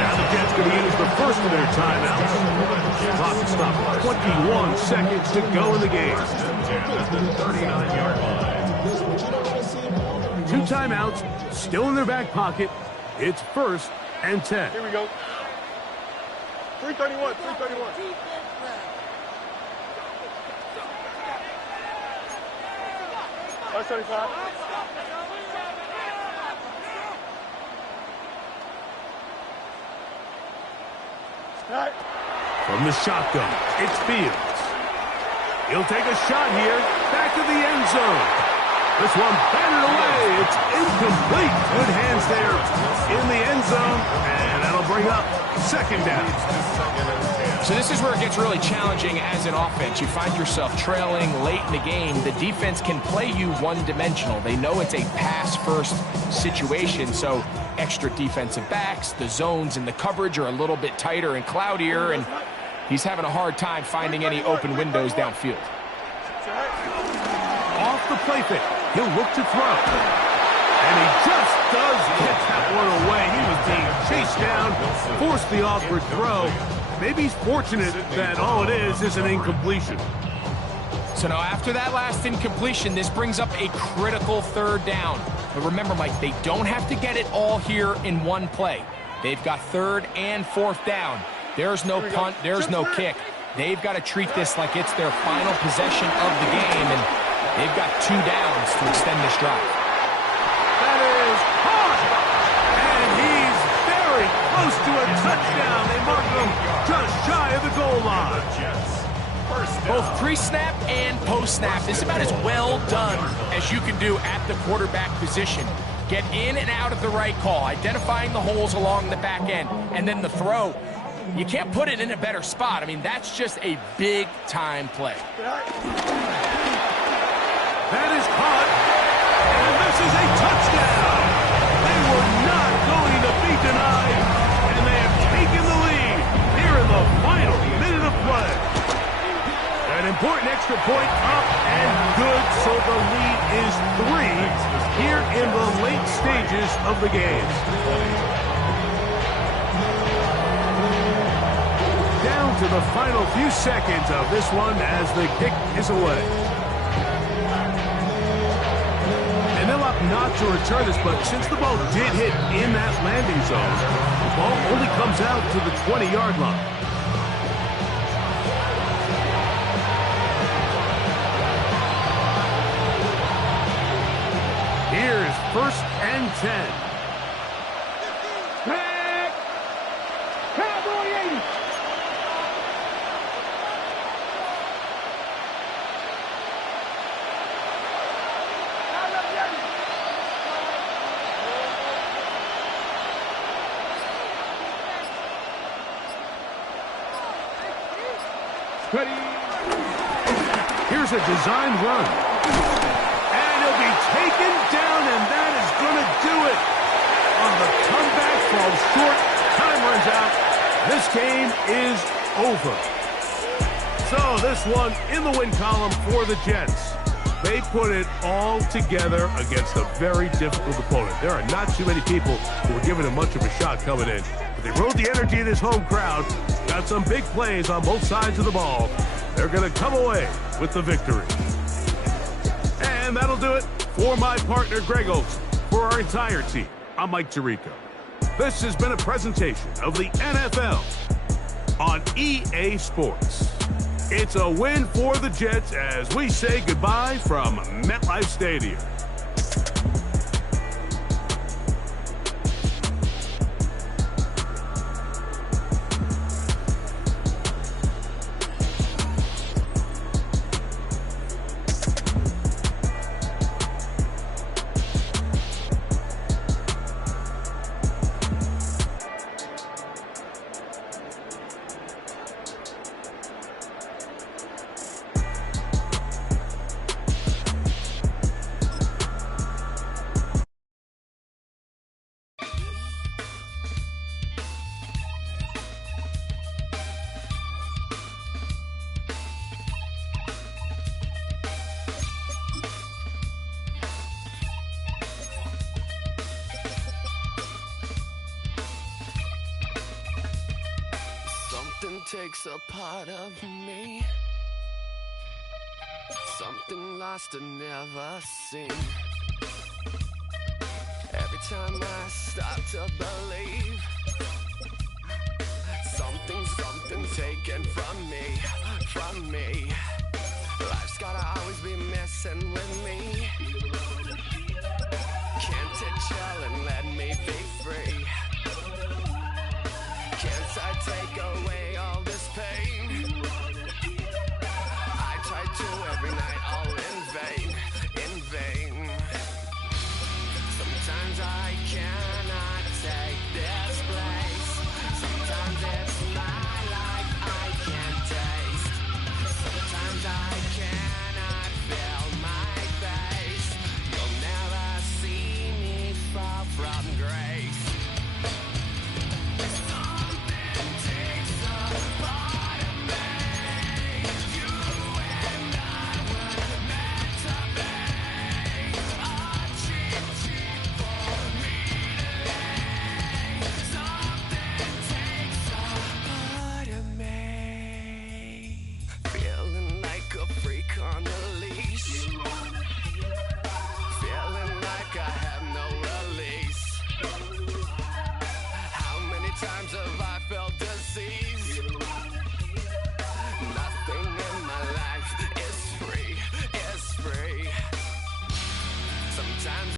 Now the Jets going to use the first of their timeouts. Clock to stop. 21 seconds to go in the game. 39-yard line. 2 timeouts, still in their back pocket. It's 1st and 10. Here we go. 331, 331. That's 75. Right. From the shotgun, it's Fields. He'll take a shot here, back to the end zone. This one batted away. It's incomplete. Good hands there in the end zone, and that'll bring up 2nd down. So this is where it gets really challenging as an offense. You find yourself trailing late in the game. The defense can play you one-dimensional. They know it's a pass-first situation, so extra defensive backs, the zones and the coverage are a little bit tighter and cloudier, and he's having a hard time finding any open windows downfield. Off the play fake, he'll look to throw. And he just does get that one away. He was being chased down, forced the awkward throw. Maybe he's fortunate that all it is an incompletion. So now after that last incompletion, this brings up a critical 3rd down. But remember, Mike, they don't have to get it all here in one play. They've got 3rd and 4th down. There's no punt, there's no kick. They've got to treat this like it's their final possession of the game, and they've got 2 downs to extend this drive. That is hard. And he's very close to a touchdown. They mark him just shy of the goal line. Both pre-snap and post-snap, this is about as well done as you can do at the quarterback position. Get in and out of the right call, identifying the holes along the back end, and then the throw. You can't put it in a better spot. I mean, that's just a big-time play. That is caught, and this is a touchdown. They were not going to be denied, and they have taken the lead here in the final minute of play. An important extra point up and good, so the lead is 3 here in the late stages of the game. Down to the final few seconds of this one as the kick is away. And they'll opt not to return this, but since the ball did hit in that landing zone, the ball only comes out to the 20-yard line. Here's 1st and 10. Cowboy 80. Here's Here's a designed run. And he'll be taken down, and that is going to do it. On the comeback, falls short. Time runs out. This game is over. So this one in the win column for the Jets. They put it all together against a very difficult opponent. There are not too many people who are giving him much of a shot coming in. But they rode the energy of this home crowd, got some big plays on both sides of the ball. They're going to come away with the victory. And that'll do it for my partner, Greg Olsen. For our entire team, I'm Mike Tirico. This has been a presentation of the NFL on EA Sports. It's a win for the Jets as we say goodbye from MetLife Stadium. Something takes a part of me, something lost and never seen. Every time I start to believe, something's taken from me. Life's gotta always be messing with